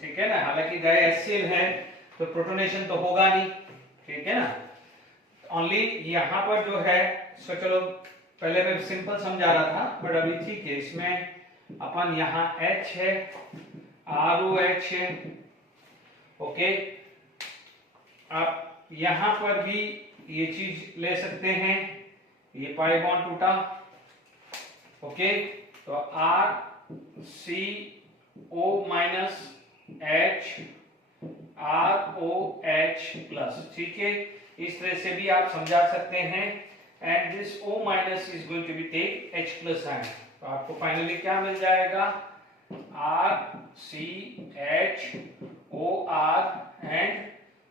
ठीक है ना। हालांकि ड्राई HCl है तो प्रोटोनेशन तो होगा नहीं, ठीक है ना। ओनली यहां पर जो है सो चलो पहले मैं सिंपल समझा रहा था बट अभी ठीक है, इसमें अपन यहां H है, ROH है, ओके। आप यहां पर भी ये चीज ले सकते हैं, ये पाई बॉन्ड टूटा, ओके, तो RCO minus H ROH plus, ठीक है। इस तरह से भी आप समझा सकते हैं। And this O minus is going to be take H plus ion, तो आपको फाइनली क्या मिल जाएगा RCH OR एंड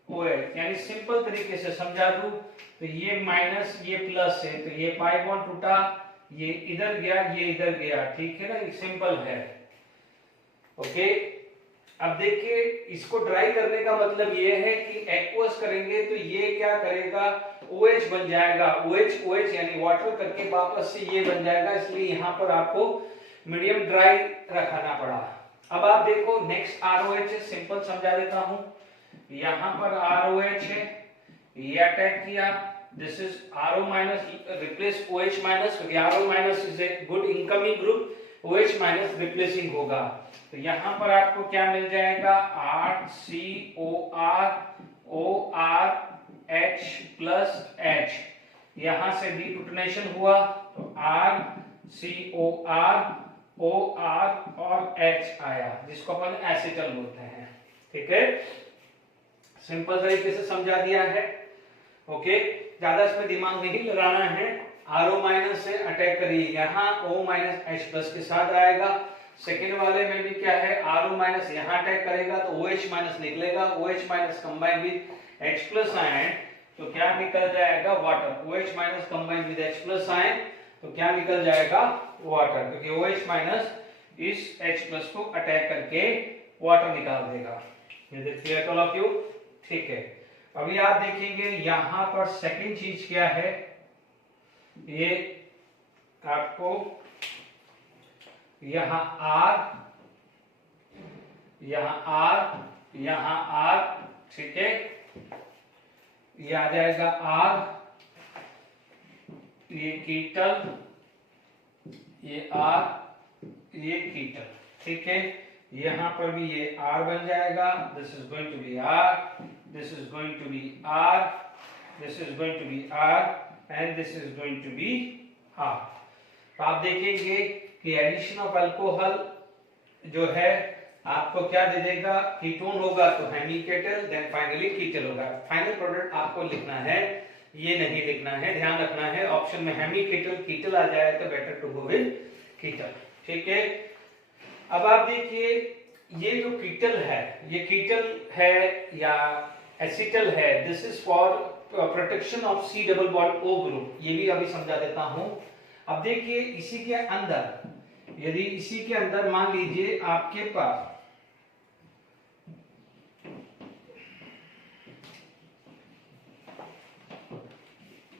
OH। यानी सिंपल तरीके से समझा दूं तो ये माइनस ये प्लस है, तो ये पाई बॉन्ड टूटा, ये इधर गया, ये इधर गया, ठीक है ना। ये सिंपल है, ओके। अब देखिए इसको ड्राई करने का मतलब ये है कि एक्वस करेंगे तो ये क्या करेगा OH बन जाएगा, OH यानी वाटर करके वापस से ये बन जाएगा, इसलिए यहाँ पर आपको मीडियम ड्राई रखना पड़ा। अब आप देखो नेक्स्ट ROH है, सिंपल समझा देता हूं। यहाँ पर ROH है, ये अटैक किया, this is RO minus replace OH minus, क्योंकि RO minus is a good incoming group, OH minus replacing होगा। तो यहां पर आपको क्या मिल जाएगा RCOR ORH प्लस H, यहां से डिटोनेशन हुआ तो RCOR OR और H आया, जिसको अपन एसिटल बोलते हैं, ठीक है। सिंपल तरीके से समझा दिया है, ओके। ज्यादा इसमें दिमाग नहीं लगाना है। RO माइनस से अटैक करिए, यहाँ O माइनस H प्लस के साथ आएगा। सेकेंड वाले में भी क्या है RO माइनस यहाँ अटैक करेगा तो OH माइनस निकलेगा, OH minus combine with H plus ion, तो क्या निकल जाएगा water. OH minus combine with H plus ion, तो क्या निकल जाएगा वाटर, क्योंकि OH माइनस इस H प्लस को अटैक करके वाटर निकाल देगा। ये देखिए ऑल ऑफ यू, ठीक है। अभी आप देखेंगे यहां पर सेकंड चीज क्या है, ये आपको यहां R, यहां R, ठीक है, ये आ जाएगा R, ये कीटल, ये R, ये कीटल, ठीक है। यहां पर भी ये R बन जाएगा, this is going to be R, this is going to be R, this is going to be R and this is going to be R। तो आप देखेंगे कि एडिशन ऑफ अल्कोहल जो है आपको क्या दे देगा, कीटोन होगा तो हेमीकेटल, देन फाइनली कीटल होगा। फाइनल प्रोडक्ट आपको लिखना है, ये नहीं लिखना है, ध्यान रखना है। ऑप्शन में हेमीकेटल कीटल आ जाए तो बेटर टू गो विद कीटल, ठीक है। अब आप देखिए ये जो कीटल है, ये कीटल है या एसिटल है, this is for protection of C double bond O group, ये भी अभी समझा देता हूं। अब देखिए इसी के अंदर, यदि इसी के अंदर मान लीजिए आपके पास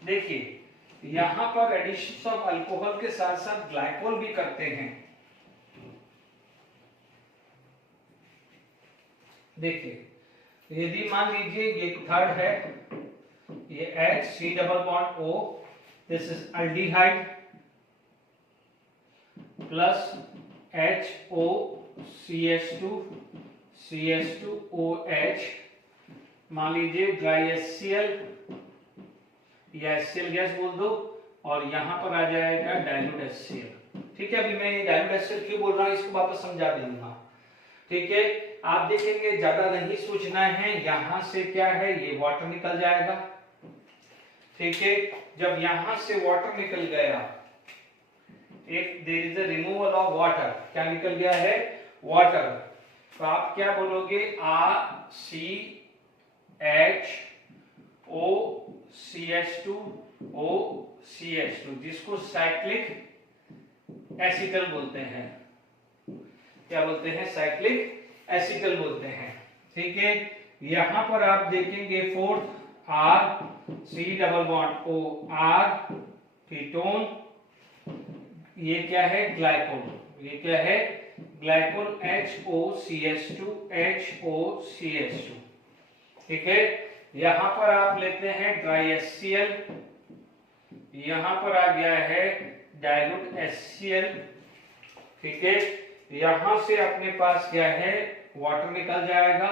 देखिए यहां पर एडिशन ऑफ अल्कोहल के साथ साथ ग्लाइकोल भी करते हैं। देखिए यदि मान लीजिए ये थर्ड है, ये H C double bond O, this is aldehyde plus HO CH2OH, मान लीजिए ड्राई HCl या HCl गैस बोल दो, और यहां पर आ जाएगा डाइल्यूट HCl, ठीक है। अभी मैं ये डाइल्यूट HCl क्यों बोल रहा हूं इसको वापस समझा दूंगा, ठीक है। आप देखेंगे ज्यादा नहीं सोचना है, यहां से क्या है ये वाटर निकल जाएगा, ठीक है। जब यहां से वाटर निकल गया, if there is a removal of water, क्या निकल गया है, वाटर, तो आप क्या बोलोगे, CH2OCH2, जिसको साइक्लिक एसिटल बोलते हैं। क्या बोलते हैं, साइक्लिक एसिटल बोलते हैं, ठीक है। यहां पर आप देखेंगे fourth R C double bond O R ketone, ये क्या है, ग्लाइकोल, ये क्या है, ग्लाइकोल HOCH2, ठीक है। यहां पर आप लेते हैं ड्राई HCl, यहां पर आ गया है डाइल्यूट HCl, ठीक है। यहां से अपने पास क्या है, वाटर निकल जाएगा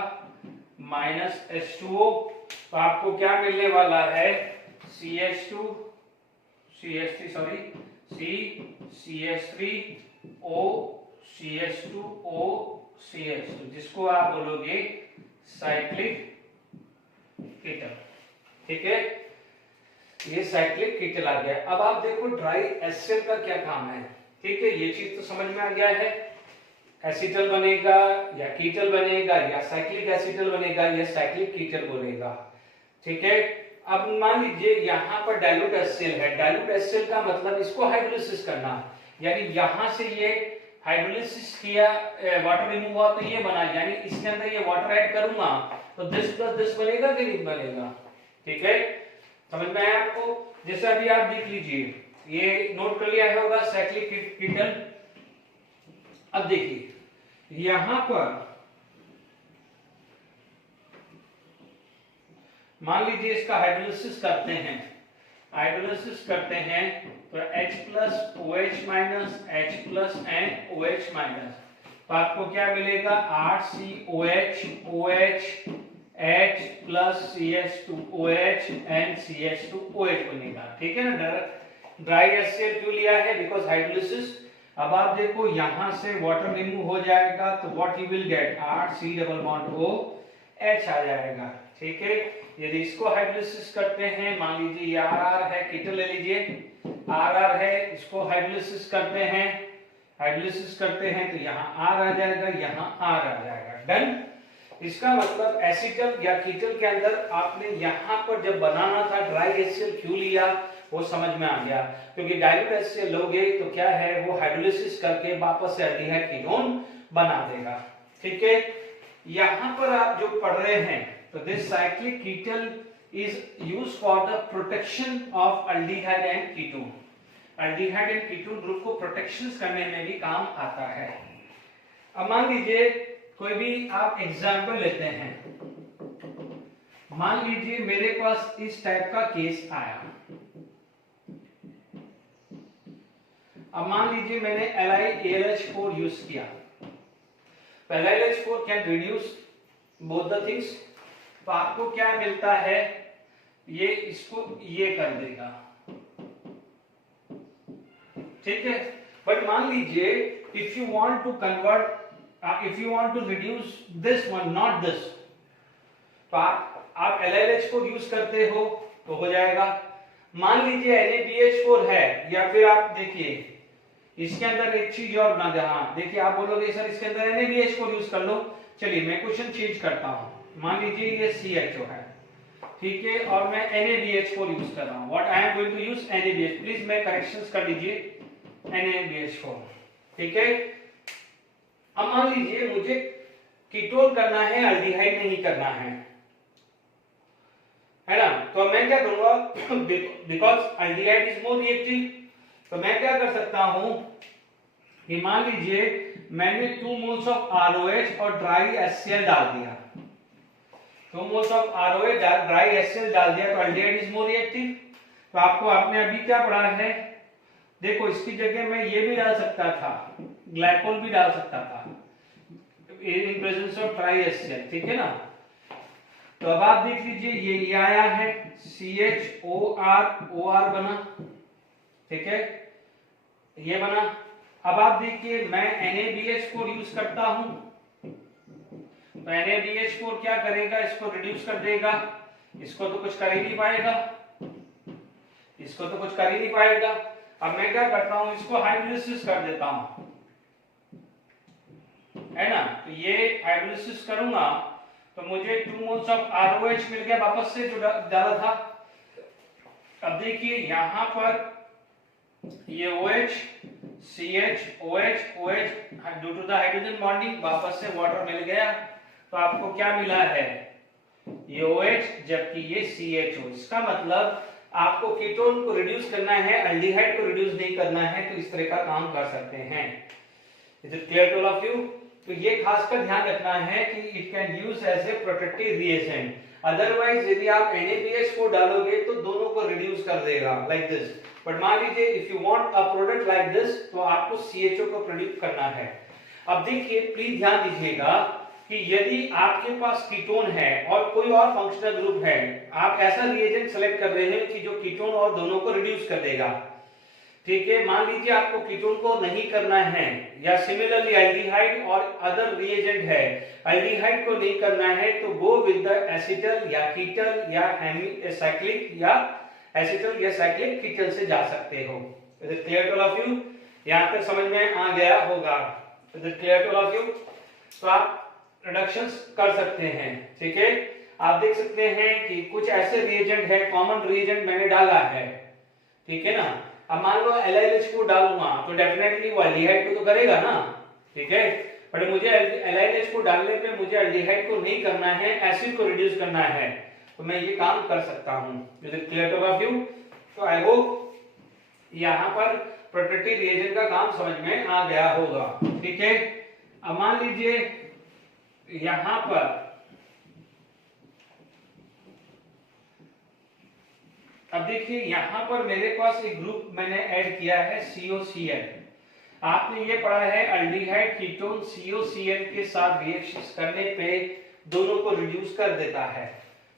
माइनस H2O, तो आपको क्या मिलने वाला है, CH2CH3OCH2O, जिसको आप बोलोगे साइक्लिक कीटल, ठीक है। ये साइक्लिक कीटल आ गया। अब आप देखो ड्राई HCl का क्या काम है, ठीक है। ये चीज तो समझ में आ गया है, एसिटल बनेगा या कीटल बनेगा या साइक्लिक एसिटल बनेगा या साइक्लिक कीटल बनेगा, ठीक है। अब मान लीजिए यहाँ पर डाइल्यूट HCl है, डाइल्यूट HCl का मतलब इसको हाइड्रोलिसिस करना, यानी यहां से ये हाइड्रोलिसिस किया, वाटर रिमूव हुआ तो ये बना, यानी इसके अंदर ये वाटर ऐड करूंगा तो दिस प्लस दिस बनेगा कि नहीं बनेगा, ठीक है। समझ में आया आपको? जैसे अभी आप देख लीजिए, ये नोट कर लिया होगा साइक्लिक कीटल। अब देखिए यहां पर मान लीजिए इसका हाइड्रोलिसिस करते हैं, तो H plus OH minus H plus and OH minus, तो आपको क्या मिलेगा, RCOH OH H plus CH2OH and CH2OH बनेगा, ठीक है ना। ड्राई HCl क्यों लिया है, बिकॉज हाइड्रोलिसिस। अब आप देखो यहां से वाटर रिमूव हो जाएगा तो what you will get, RC double bond OH आ जाएगा, ठीक है। यदि इसको हाइड्रोलिसिस करते हैं, मान लीजिए ये RR है, कीटल ले लीजिए, RR है, इसको हाइड्रोलिसिस करते हैं तो यहाँ R आ जाएगा, यहाँ R आ जाएगा, डन। इसका मतलब एसिटल या कीटल के अंदर आपने यहाँ पर जब बनाना था ड्राई HCl क्यों लिया वो समझ में आ गया, क्योंकि डाइल्यूट HCl लोगे तो क्या है, वो हाइड्रोलिसिस करके वापस से एल्डिहाइड कीटोन बना देगा, ठीक है, यहां पर आप जो पढ़ रहे हैं तो this cyclic कीटल is used for the protection of aldehyde and ketone. Aldehyde and ketone group को प्रोटेक्शन करने में भी काम आता है। अब मान लीजिए कोई भी आप एग्जाम्पल लेते हैं, मान लीजिए मेरे पास इस टाइप का केस आया। अब मान लीजिए मैंने LiAlH4 यूज किया, तो LiAlH4 can reduce both the things, तो आपको क्या मिलता है, ये इसको ये कर देगा, ठीक है। बट मान लीजिए if you want to convert, if you want to reduce this one not this, तो आप LiAlH4 यूज करते हो तो हो जाएगा। मान लीजिए NaBH4 है, या फिर आप देखिए इसके अंदर एक चीज और ना, जहां देखिए आप बोलोगे सर इसके अंदर NaBH4 यूज कर लो, चलिए मैं क्वेश्चन चेंज करता हूं। मान लीजिए ये CHO है, ठीक है, और मैं NaBH4 यूज कर रहा हूं। What I am going to use NaBH, please मैं करेक्शंस कर दीजिए, NaBH4, ठीक है। अब मान लीजिए मुझे कीटोन करना है, अल्डिहाइड नहीं करना है ना, तो मैं क्या करूंगा, because aldehyde is more reactive, तो मैं क्या कर सकता हूं कि मान लीजिए मैंने 2 मोल्स ऑफ ROH और ड्राई HCl डाल दिया, 2 moles of ROH dry HCl डाल दिया, तो अल्डिहाइड इज मोर रिएक्टिव। तो आपको आपने अभी क्या पढ़ा है, देखो इसकी जगह मैं ये भी डाल सकता था, ग्लाइकोल भी डाल सकता था in presence of dry HCl, ठीक है ना। तो अब आप देख लीजिए ये आया है CHOR बना, ठीक है, ये बना। अब आप देखिए मैं NaBH4 यूज करता हूं, तो NaBH4 क्या करेगा, इसको रिड्यूस कर देगा, इसको तो कुछ कर ही नहीं पाएगा, इसको तो कुछ कर ही नहीं पाएगा। अब मैं क्या करता हूं, इसको हाइड्रोलिसिस कर देता हूं, है ना, तो ये हाइड्रोलिसिस करूंगा तो मुझे 2 मोल्स ऑफ ROH मिल गया वापस से जो डाला था। अब देखिए यहां पर ये OH CH OH OH due to the hydrogen bonding वापस से वाटर मिल गया, तो आपको क्या मिला है, ये OH जबकि ये CHO। इसका मतलब आपको कीटोन को रिड्यूस करना है, अल्डिहाइड को रिड्यूस नहीं करना है, तो इस तरह का काम कर सकते हैं। Is it clear to all of you? तो ये खासकर ध्यान रखना है कि it can use as a protective reagent, otherwise यदि आप NaBH4 डालोगे तो दोनों को रिड्यूस कर देगा लाइक दिस। बट मान लीजिए if you want a product like this, तो आपको CHO को प्रोड्यूस करना है। अब देखिए प्लीज ध्यान दीजिएगा कि यदि आपके पास कीटोन है और कोई और फंक्शनल ग्रुप है, आप ऐसा रिएजेंट सेलेक्ट कर रहे हैं कि जो कीटोन और दोनों को रिड्यूस कर देगा, ठीक है। मान लीजिए आपको कीटोन को नहीं करना है, या सिमिलरली एल्डिहाइड और अदर रिएजेंट है, एल्डिहाइड को नहीं करना है, तो गो विद द एसिटल या कीटल या साइक्लिक या एसिटल या साइक्लिक कीटल से जा सकते हो। Is it clear to all of you? यहां तक समझ में आ गया होगा। Is it clear to all of you? तो आप रिडक्शंस कर सकते हैं, ठीक है। आप देख सकते हैं कि कुछ ऐसे रिएजेंट है, कॉमन रिएजेंट मैंने डाला है, ठीक है ना। अब मान लो LiLH4 डालूंगा तो डेफिनेटली वो एल्डिहाइड को तो करेगा ना, ठीक है। बट मुझे LiLH4 डालने पे मुझे एल्डिहाइड को नहीं करना है, एसिड को रिड्यूस करना है, तो मैं ये काम कर सकता हूं। Is it clear to all you? तो आई होप यहां पर प्रोटेक्टिव रिएजेंट का काम समझ में आ गया होगा, ठीक है। अब मान लीजिए यहां पर अब देखिए यहां पर मेरे पास एक ग्रुप मैंने ऐड किया है COCl। आपने ये पढ़ा है अल्डिहाइड कीटोन COCl के साथ रिएक्शन करने पे दोनों को रिड्यूस कर देता है।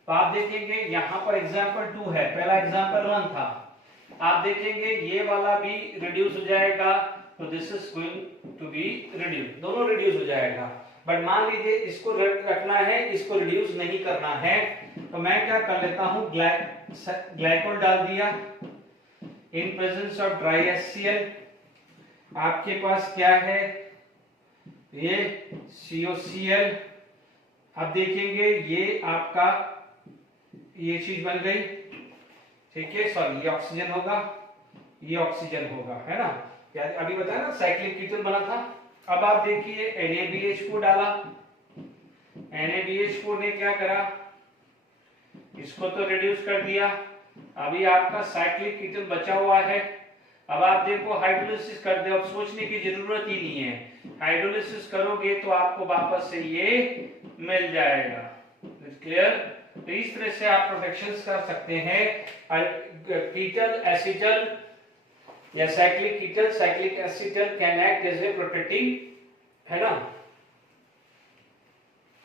तो आप देखेंगे यहां पर एग्जांपल 2 है, पहला एग्जांपल 1 था, आप देखेंगे ये वाला भी रिड्यूस हो जाएगा, तो this is going to be reduce, दोनों रिड्यूस हो जाएगा। बट मान लीजिए इसको रखना है, इसको रिड्यूस नहीं करना है, तो मैं क्या कर लेता हूं, ग्लाइकोल डाल दिया in presence of dry HCl। आपके पास क्या है, ये COCl। अब देखेंगे ये आपका ये चीज बन गई, ठीक है। सॉरी ये ऑक्सीजन होगा, ये ऑक्सीजन होगा, है ना। अभी बताया ना साइक्लिक कीटोन बना था। अब आप देखिए NaBH4 डाला, NaBH4 ने क्या करा, इसको तो रिड्यूस कर दिया। अभी आपका साइक्लिक कीटोन बचा हुआ है। अब आप देखो हाइड्रोलिसिस कर दो, अब सोचने की जरूरत ही नहीं है, हाइड्रोलिसिस करोगे तो आपको वापस से ये मिल जाएगा। क्लियर? तो इस तरह से आप प्रोटेक्शंस कर सकते हैं। कीटल एसिटल या cyclic ketal cyclic acetal can act as a protecting, है ना।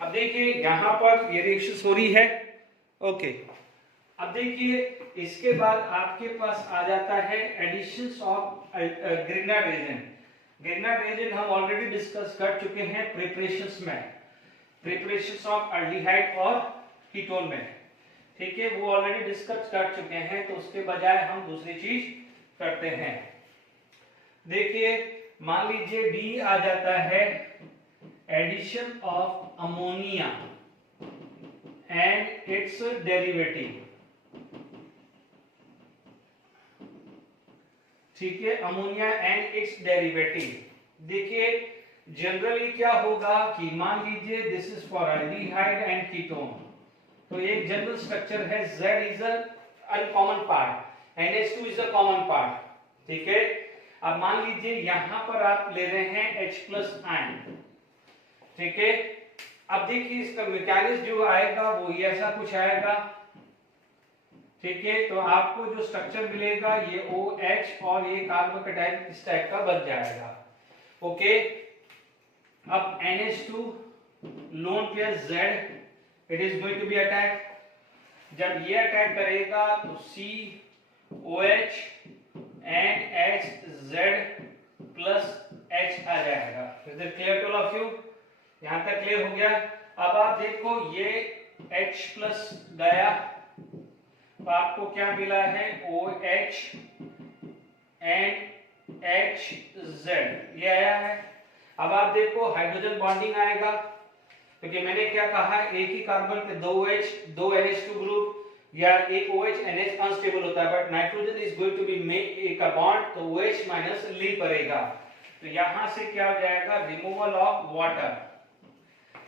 अब देखिए यहां पर ये रिएक्शन हो रही है, ओके। अब देखिए इसके बाद आपके पास आ जाता है additions of Grignard agent. Grignard agent हम ऑलरेडी डिस्कस कर चुके हैं प्रिपरेशंस में, प्रिपरेशंस ऑफ एल्डिहाइड और कीटोन में, ठीक है, वो ऑलरेडी डिस्कस कर चुके हैं। तो उसके बजाय हम दूसरी चीज करते हैं। देखिए मान लीजिए डी आ जाता है addition of ammonia and its derivative, ठीक है, अमोनिया एंड इट्स डेरिवेटिव। देखिए जनरली क्या होगा कि मान लीजिए this is for aldehyde and ketone, तो एक जनरल स्ट्रक्चर है, Z is a uncommon part, NH2 is a common part, ठीक है। अब मान लीजिए यहां पर आप ले रहे हैं H+ आयन, ठीक है। अब देखिए इसका मैकेनिज्म जो आएगा वो ये ऐसा कुछ आएगा, ठीक है। तो आपको जो स्ट्रक्चर मिलेगा ये OH और ये कार्बोकेटाइन इस टाइप का बन जाएगा, ओके। अब NH2 lone pair Z, it is going to be attack. जब ये अटैक करेगा तो COH एंड HZ+H आ जाएगा। Is it clear to all of you? यहां तक क्लियर हो गया? अब आप देखो ये H+ गया तो आपको क्या मिला है, OH एंड HZ, ये आया है। अब आप देखो हाइड्रोजन बॉन्डिंग आएगा, क्योंकि मैंने क्या कहा, एक ही कार्बन पे दो OH दो NH2 ग्रुप या एक OH NH अनस्टेबल होता है, but nitrogen is going to be make एक बॉन्ड, तो OH माइनस लीव करेगा। तो यहां से क्या हो जाएगा, removal of water,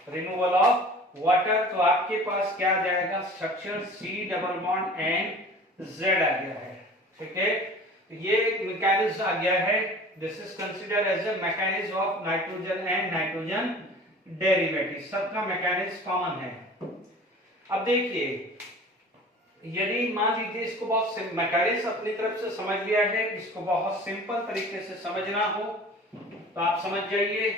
removal of water. तो आपके पास क्या आ जाएगा, structure C double bond N Z आ गया है, ठीक है। तो ये एक मैकेनिज्म आ गया है, this is considered as a mechanism of nitrogen and nitrogen derivative, सबका मैकेनिज्म कॉमन है। अब देखिए यदि मान लीजिए इसको बहुत मैकेनिज्म अपनी तरफ से समझ लिया है, इसको बहुत सिंपल तरीके से समझना हो तो आप समझ जाइए।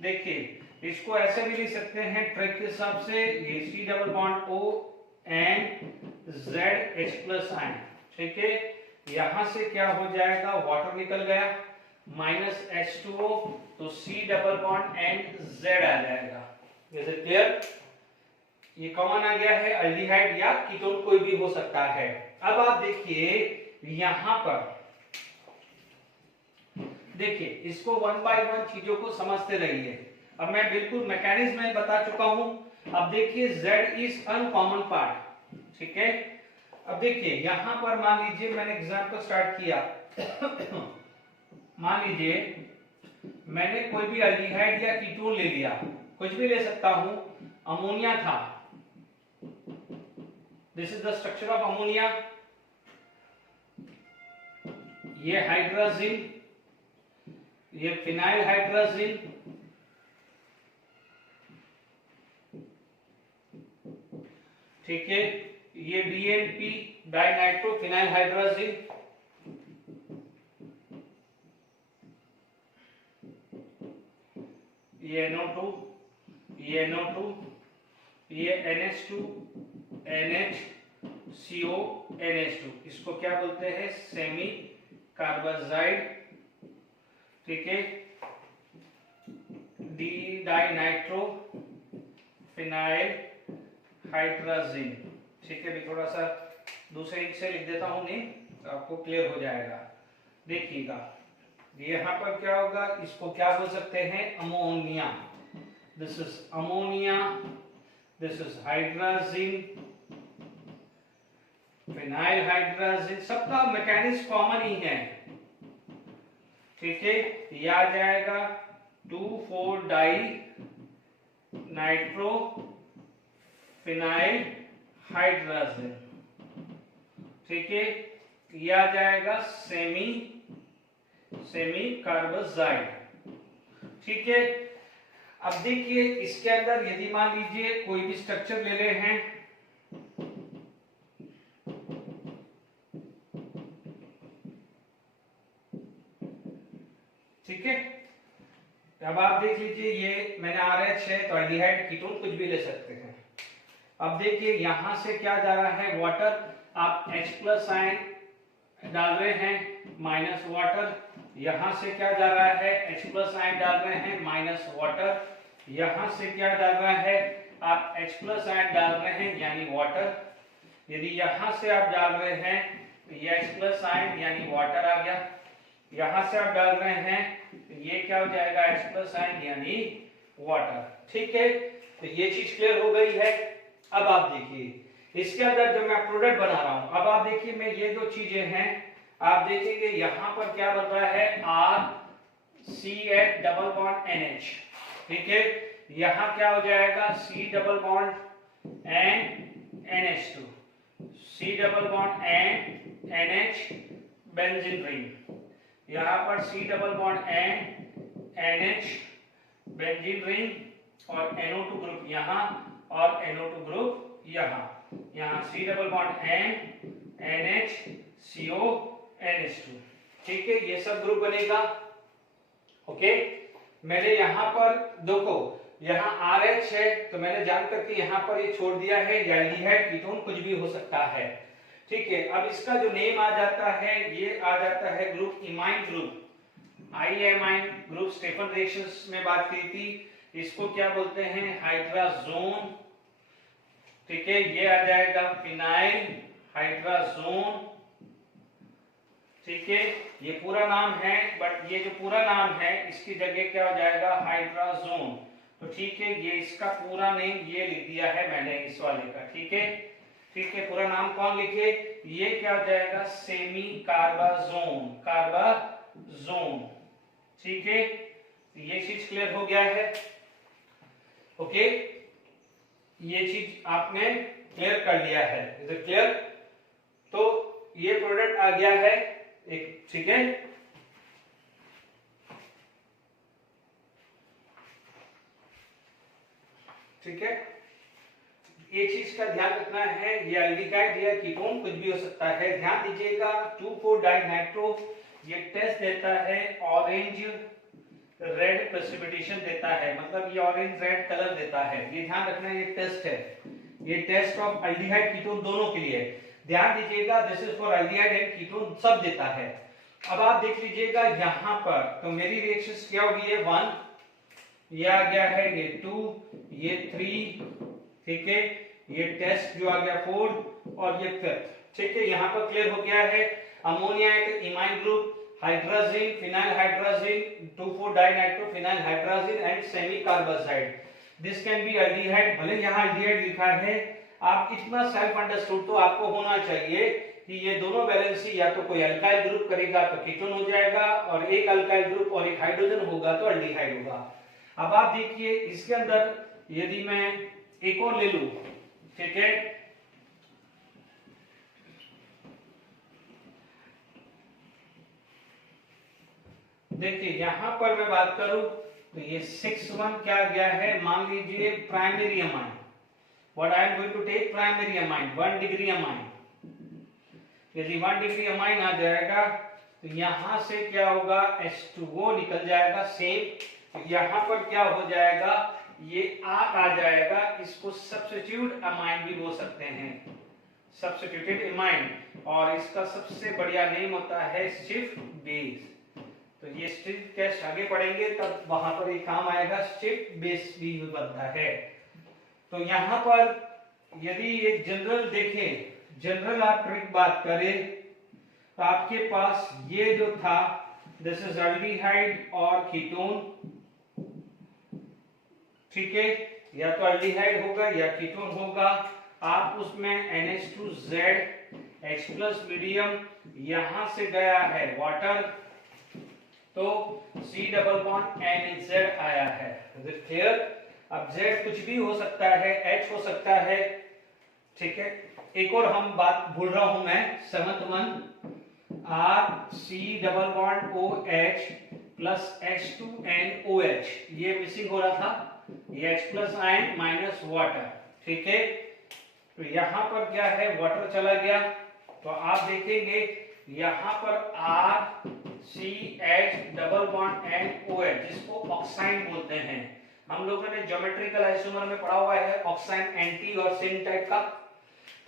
देखिए इसको ऐसे भी लिख सकते हैं ट्रिक के हिसाब से, ये C double bond O and ZH+ ion, ठीक है। यहां से क्या हो जाएगा, वाटर निकल गया, माइनस H2O, तो C double bond and Z आ जाएगा। Is it clear? ये कॉमन आ गया है, एल्डिहाइड या कीटोन कोई भी हो सकता है। अब आप देखिए यहां पर, देखिए इसको वन बाय वन चीजों को समझते रहिए। अब मैं बिल्कुल मैकेनिज्म में बता चुका हूं। अब देखिए Z इज अनकॉमन पार्ट, ठीक है। अब देखिए यहां पर मान लीजिए मैंने एग्जांपल स्टार्ट किया मान लीजिए मैंने कोई भी एल्डिहाइड या कीटोन ले लिया, कुछ भी ले सकता हूं, अमोनिया था, this is the structure of ammonia, ये हाइड्रोजिन, ये फिनाइल हाइड्रोजिन, ठीक है, ये DNP डाइनाइट्रो फिनाइल हाइड्रोजिन, ये NO2, ये NO2, ये NH2 NHCO NH2, इसको क्या बोलते हैं, सेमी कार्बाजाइड, ठीक है, डी डाइनाइट्रो फिनाइल हाइड्रोजिन, ठीक है। भी थोड़ा सा दूसरे इंक से लिख देता हूं, नहीं तो आपको क्लियर हो जाएगा। देखिएगा यहाँ पर क्या होगा, इसको क्या बोल सकते हैं, ammonia, this is ammonia, this is hydrazine, phenyl hydrazine, सबका मैकेनिज्म कॉमन ही है, ठीक है, ये आ जाएगा 2,4 डाई नाइट्रो फिनाइल हाइड्रोजन। ठीक है, ये आ जाएगा सेमी कार्बोजाइड। ठीक है, अब देखिए इसके अंदर यदि मान लीजिए कोई भी स्ट्रक्चर ले रहे हैं, ठीक है, अब आप देख लीजिए ये मैंने RH है तो एल्डिहाइड कीटोन कुछ भी ले सकते हैं। अब देखिए यहां से क्या जा रहा है, वाटर, आप H+ आयन डाल रहे हैं माइनस वाटर, यहां से क्या जा रहा है, H+ आयन डाल रहे हैं माइनस वाटर, यहां से क्या डाल रहा है, आप H+ आयन डाल रहे हैं यानी वाटर, यदि यहां से आप डाल रहे हैं तो ये H+ आयन यानी वाटर आ गया, यहां से आप डाल रहे हैं तो ये क्या हो जाएगा, H+ आयन यानी वाटर। ठीक है, तो ये चीज क्लियर हो गई है। अब आप देखिए इसके अंदर जब मैं प्रोडक्ट बना रहा हूं, अब आप देखिए मैं ये जो चीजें हैं आप देखेंगे यहां पर क्या बन रहा है, RCH डबल बॉन्ड NH। ठीक है, यहां क्या हो जाएगा, C double bond N NH2, C double bond N NH benzene ring, यहां पर C double bond N NH benzene ring और NO2 ग्रुप यहां और NO2 ग्रुप यहां, यहां C double bond N NH CO NH2। ठीक है, ये सब ग्रुप बनेगा। ओके, मैंने यहां पर देखो यहां RH है तो मैंने जान करके यहां पर ये छोड़ दिया है, एल्डिहाइड कीटोन कुछ भी हो सकता है। ठीक है, अब इसका जो नेम आ जाता है ये आ जाता है group imine group, IAmine group Stephen reactions में बात की थी, इसको क्या बोलते हैं, हाइड्राजोन। ठीक है, ये आ जाएगा फिनाइल हाइड्राजोन। ठीक है, ये पूरा नाम है बट ये जो पूरा नाम है इसकी जगह क्या हो जाएगा, हाइड्राजोन। तो ठीक है, ये इसका पूरा नेम ये लिख दिया है मैंने इस वाले का। ठीक है, ठीक है, पूरा नाम कौन लिखे, ये क्या हो जाएगा, सेमी कार्बाजोन। ठीक है, ये चीज क्लियर हो गया है। ओके, ये चीज आपने क्लियर कर लिया है, इज इट क्लियर। तो ये प्रोडक्ट आ गया है एक। ठीक है, ठीक है, ये चीज का ध्यान रखना है, ये एल्डिहाइड या कीटोन कुछ भी हो सकता है। ध्यान दीजिएगा 2,4 डाई नाइट्रो ये टेस्ट देता है ऑरेंज रेड प्रेसिपिटेशन देता है, मतलब ये ऑरेंज रेड कलर देता है, ये ध्यान रखना, ये टेस्ट है, ये टेस्ट ऑफ एल्डिहाइड कीटोन दोनों के लिए। ध्यान दीजिएगा this is for aldehyde and ketone सब देता है। अब आप देख लीजिएगा यहां पर तो मेरी रिएक्शंस क्या होगी, ये 1, ये आ गया है, ये 2, ये 3, ठीक है, ये टेस्ट जो आ गया 4 और ये 5। ठीक है, यहां पर क्लियर हो गया है। अमोनिया है तो imine group, hydrazine phenyl hydrazine 2,4 dinitro phenyl hydrazine and semicarbazide, this can be aldehyde. भले यहां एल्डिहाइड लिखा है, आप इतना सेल्फ अंडरस्टूड तो आपको होना चाहिए कि ये दोनों वैलेंसी या तो कोई अल्काइल ग्रुप करेगा तो कीटोन हो जाएगा और एक अल्काइल ग्रुप और एक हाइड्रोजन होगा तो एल्डिहाइड होगा। अब आप देखिए इसके अंदर यदि मैं एक और ले लूं, ठीक है, देखिए यहां पर मैं बात करूं तो ये 6,1 क्या गया है, मान लीजिए primary amine, what I am going to take primary amine 1 degree amine. यदि 1 डिग्री अमाइन आ जाएगा तो यहां से क्या होगा, H2O निकल जाएगा सेम, तो यहां पर क्या हो जाएगा, ये आ जाएगा, इसको सब्स्टिट्यूट अमाइन भी बोल सकते हैं, सब्स्टिट्यूटेड अमाइन, और इसका सबसे बढ़िया नेम होता है स्टिफ बेस। तो ये स्टिफ कैसे आगे पढ़ेंगे तब वहां पर एक काम आएगा, स्टिफ बेस भी बनता है। तो यहां पर यदि एक जनरल देखें, जनरल आप ट्रिक बात करें तो आपके पास ये जो था दिस इज एल्डिहाइड और कीटोन, ठीक है, या तो एल्डिहाइड होगा या कीटोन होगा। आप उसमें NH2Z H+ मीडियम, यहां से गया है वाटर, तो C डबल बॉन्ड NZ आया है। Is it clear? अब Z कुछ भी हो सकता है, H हो सकता है, ठीक है। एक और हम बात भूल रहा हूं मैं, 7th one, R C double bond OH plus H2NOH, ये मिसिंग हो रहा था, ये H plus ion minus water, ठीक है। तो यहां पर क्या है, वाटर चला गया, तो आप देखेंगे यहां पर R C H double bond NOH, जिसको ऑक्साइन बोलते हैं। हम लोगों ने ज्योमेट्रिकल आइसोमर में पढ़ा हुआ है ऑक्साइन एंटी और सिन टाइप का,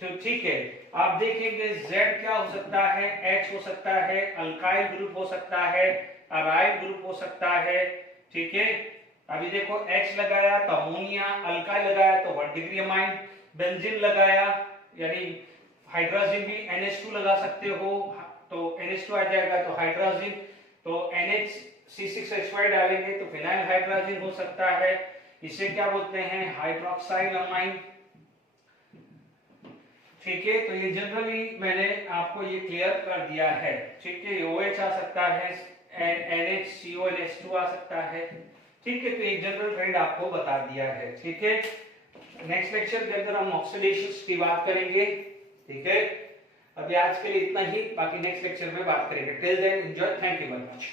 तो ठीक है। आप देखेंगे Z क्या हो सकता है, H हो सकता है, अल्काइल ग्रुप हो सकता है, अराइल ग्रुप हो सकता है, ठीक है। अभी देखो H लगाया तो अमोनिया, अल्काइल लगाया तो 1 डिग्री अमाइन, बेंजीन लगाया यानी हाइड्रोजन भी NH2 लगा सकते हो, तो NH2 आ जाएगा तो हाइड्रोजन, तो NHC6H5 डालेंगे तो फिनाइल हाइड्रोजन हो सकता है, इसे क्या बोलते हैं, हाइड्रोक्साइल अमाइन, ठीक है। तो ये जनरली मैंने आपको ये क्लियर कर दिया है, ठीक है। OH आ सकता है, NHCO NH2 आ सकता है, ठीक है। तो एक जनरल ट्रेंड आपको बता दिया है, ठीक है। नेक्स्ट लेक्चर के अंदर हम ऑक्सीडेशंस की बात करेंगे, ठीक है। अभी आज के लिए इतना ही, बाकी नेक्स्ट लेक्चर में बात करेंगे। Till then enjoy, thank you very much.